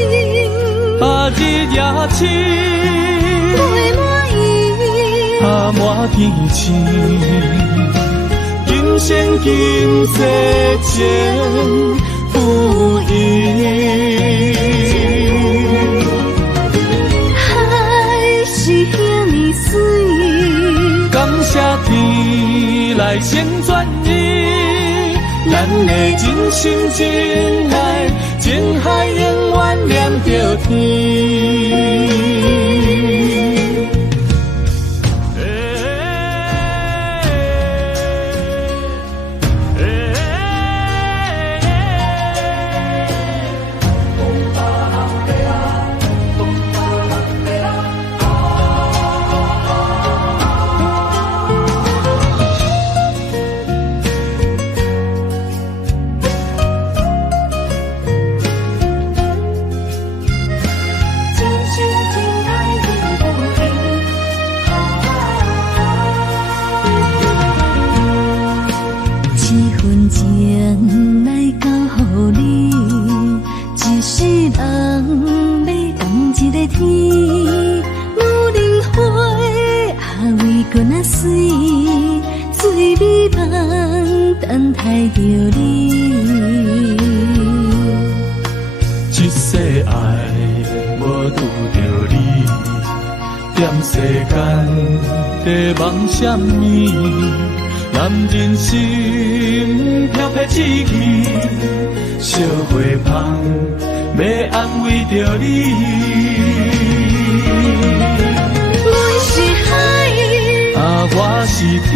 日夜深，月满意，满天星。今生今世前不移。海是遐尼水，感谢天来成全你，咱的真心真爱，情海永远连着天。情来交予你，一世人要同一个天。女人花为搁那水，水美梦等待着你。一世爱无拄着你，踮世间在梦什么？男人心飘撇志气，烧花香要安慰着你。阮是海，我是天，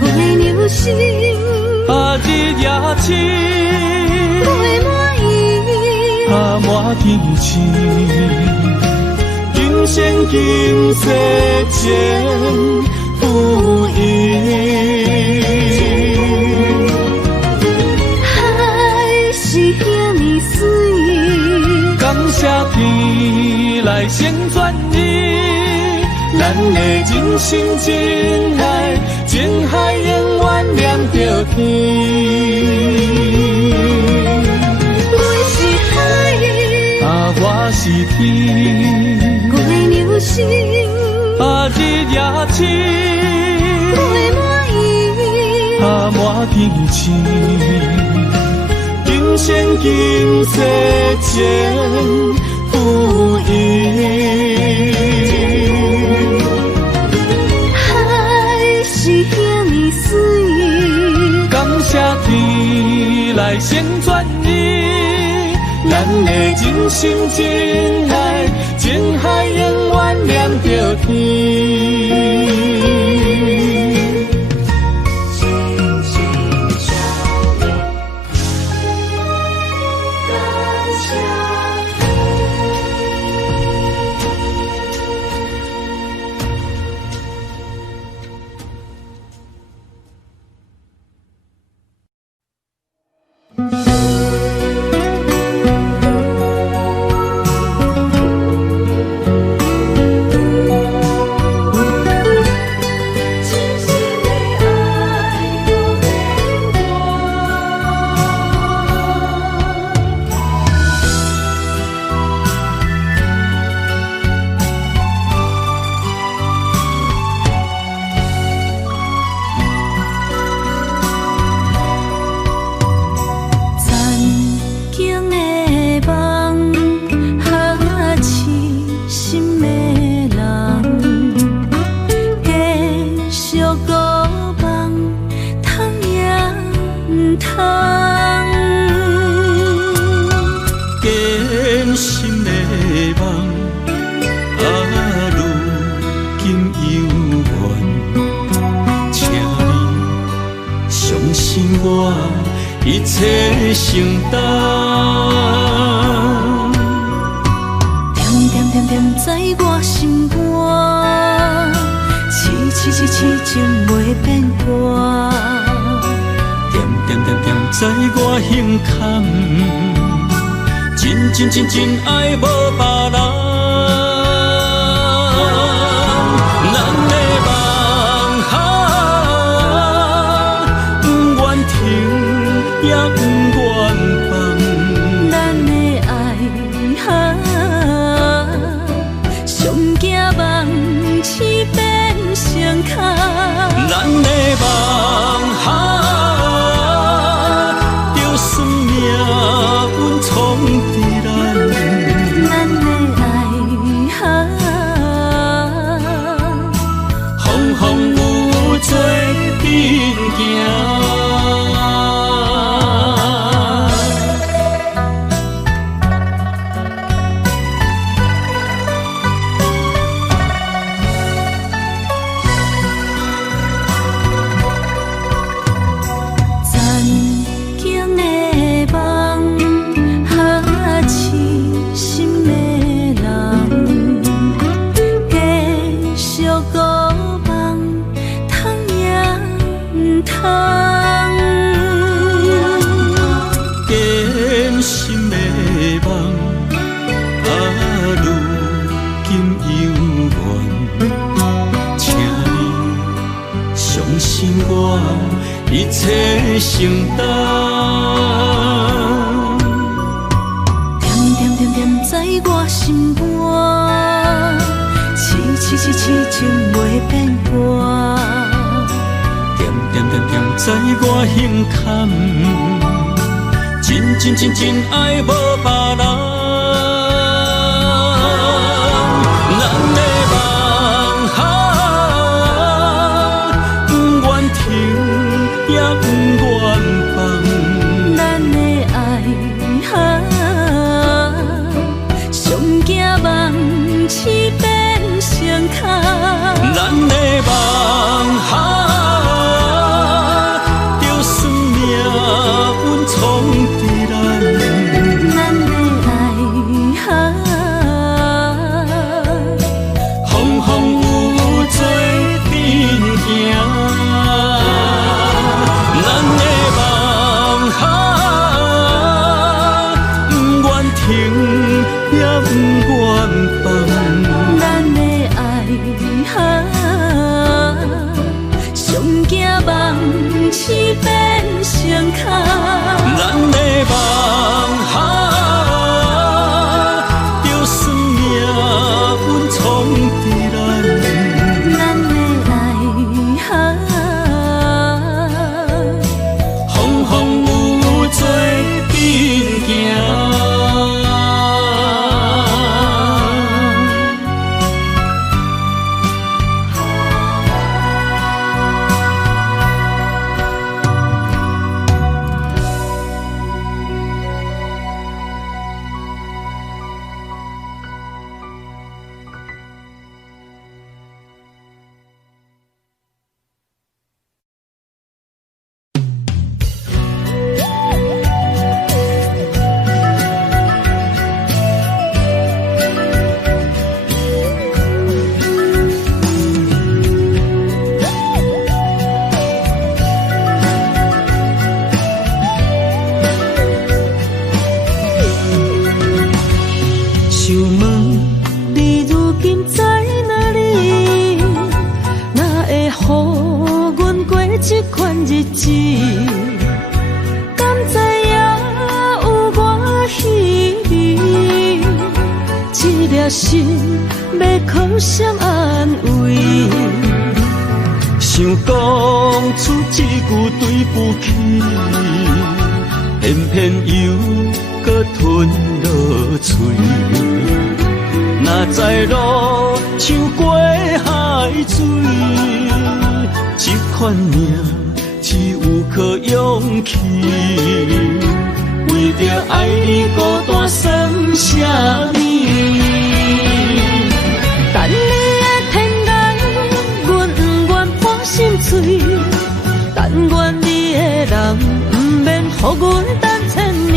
我的流星，日夜深，月满意，满天星。今生今世前不移。海是遐尼水，感谢天来成全你，咱的真心真爱，情海永远连着天。阮是海，我是天，我的流星，日夜深，月满意，满天星。今生今世前不移。海是遐尼水，感谢天来成全你，咱的真心真爱，情海永远连着天。承担。点点点点在我心肝，痴痴痴情袂变卦。点点点点在我胸坎，真真真真爱无别人。也不愿放，咱的爱上惊梦痴变成空。咱的梦就算命运闯伫咱，咱的爱风风雨做阵行。一切承担，点点点点在我心肝，痴痴痴痴情袂变卦。点点点点在我胸坎，真真真真爱无别人。也不愿放，咱的爱上惊梦痴变成空。咱的梦就算命运闯伫咱，咱的爱风风雨雨做阵行。也不愿放，咱的爱上惊梦痴变成空。咱的梦就算命运闯伫咱，咱的爱风风雨雨做阵行。心要靠谁安慰？想讲出一句对不起，偏偏又搁吞落嘴。若知路像过海水，这款命只有靠勇气。为着爱你孤单算什么？等你的天涯，阮不愿破心碎。但愿你的人，不免予阮等千年。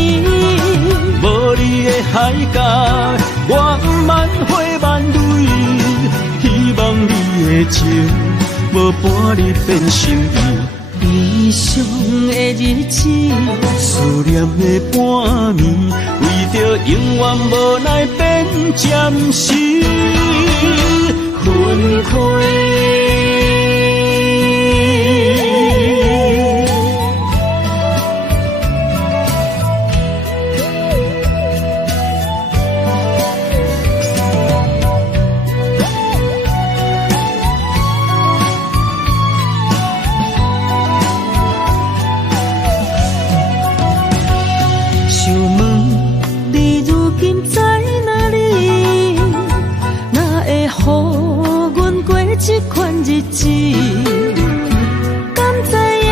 海角，我万花万蕊，希望你的情无半日变心意。悲伤的日子，思念的半暝，为着永远无奈变暂时分开。这款日子，敢知影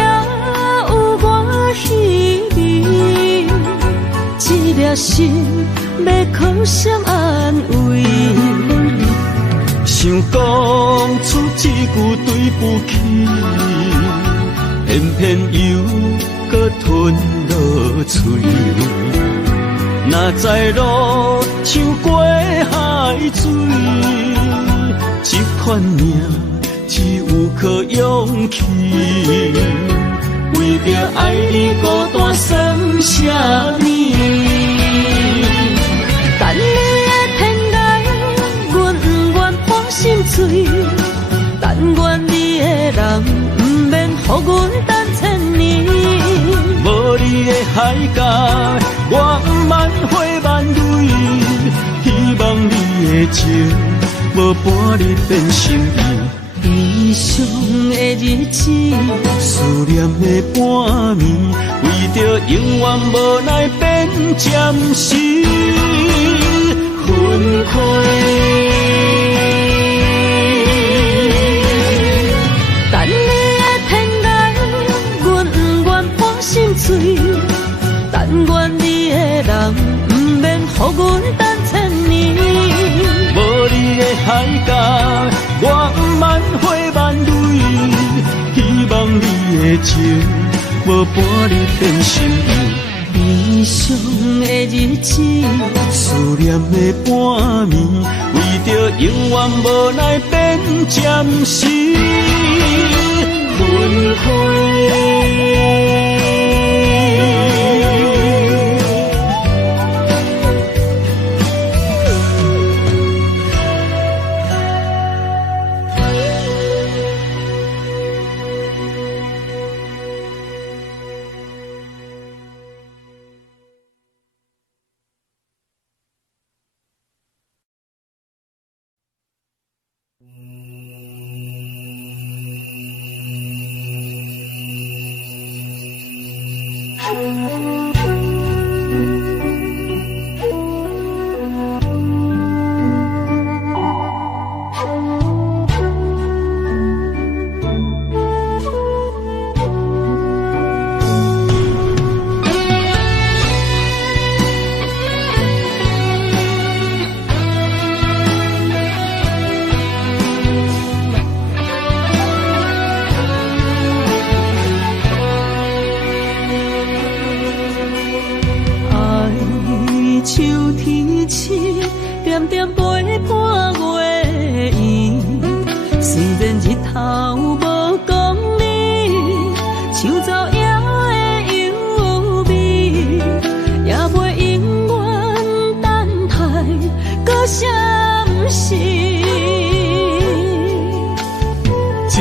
有我稀微？这粒心要靠谁安慰？想讲出一句对不起，偏偏又搁吞落嘴。若知路像过海水。这款命只有靠勇气，为着爱你孤单算什么？等你的天涯，阮不愿破心碎。但愿你的人不免予阮等千年。无你的海角，我万花万蕊，希望你的情。无半日变心意，悲伤的日子，思念的半暝，为着永远无奈变暂时分开。等你的天涯，阮不愿破心碎。但愿你的人不免予阮等千年。无你的海角，我万花万蕊，希望你的情无半日变心意。悲伤的日子，思念的半暝，为着永远无奈变暂时分开。点点陪伴月圆，虽然日头无讲你，像走野的幽味，也袂永远等待，搁什么事？情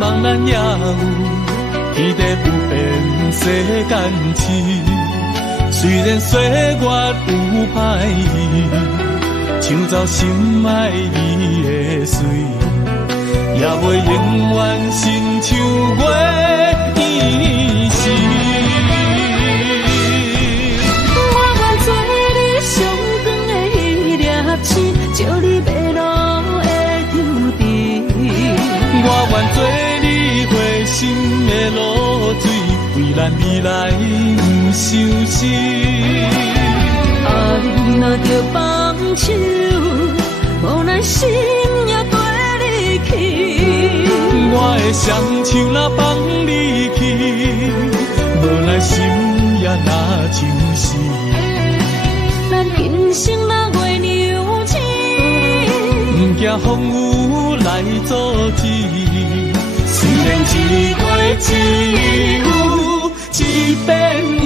茫然也有，天地不变世间事。虽然岁月有歹意，抢走心爱伊的水，也袂永远亲像月依时。我愿做你上光的迄粒星，照你迷路的trough滴。我愿做你回心的露水，为咱未来不伤心。爱若着放手，无奈心也跟你去。我的双手若放你去，无奈心也若像是。人生若月牛星，不惊风雨来阻止。虽然一月只有一百年。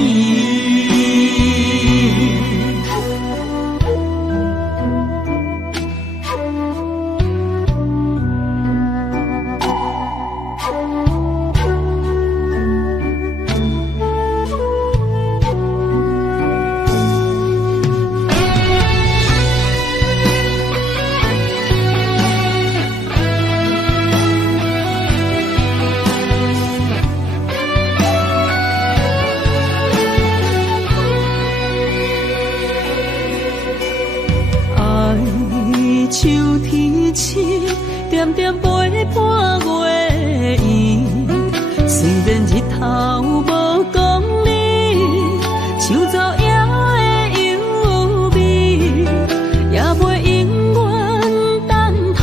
秋天深，点点陪伴月圆。虽然日头无光明，像早夜的幽味，也袂永远等待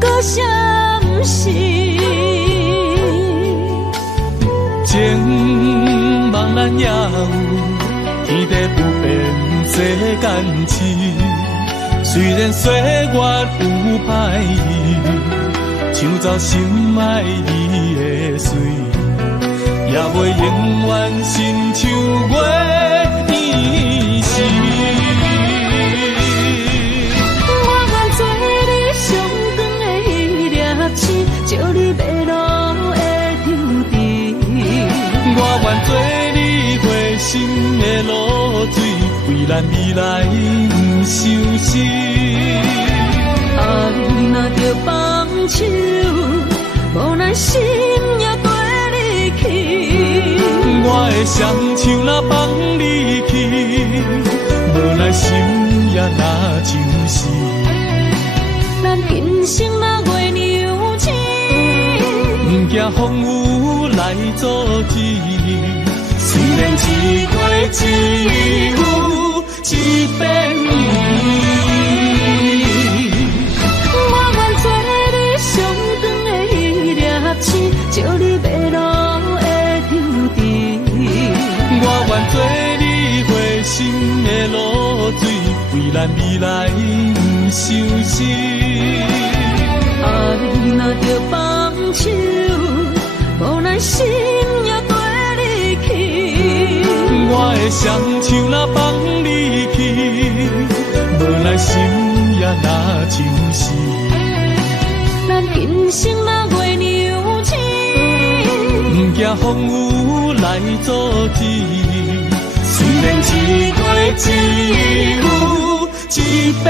搁闪烁。情茫然也有，天地不变世间事。虽然岁月有歹意，抢走心爱伊的水，也袂永远亲像月圆时。我愿做你上长的迄粒星，照你迷路的丢滴。我愿做你回心的露水，为咱未来不伤心。爱若着放手，无奈心也跟你去。我的双手若放你去，无奈心也若像是。咱今生若月牛星，不惊风雨来阻止。虽然一月只有一百年。照你迷路的丢滴，我愿做你回心的露水，为咱未来不伤心。爱若着放手，无奈心也跟你去。我的双手若放你去，无奈心也若像是。咱今生若月牛星，不惊风雨来阻止。虽然一月只有一百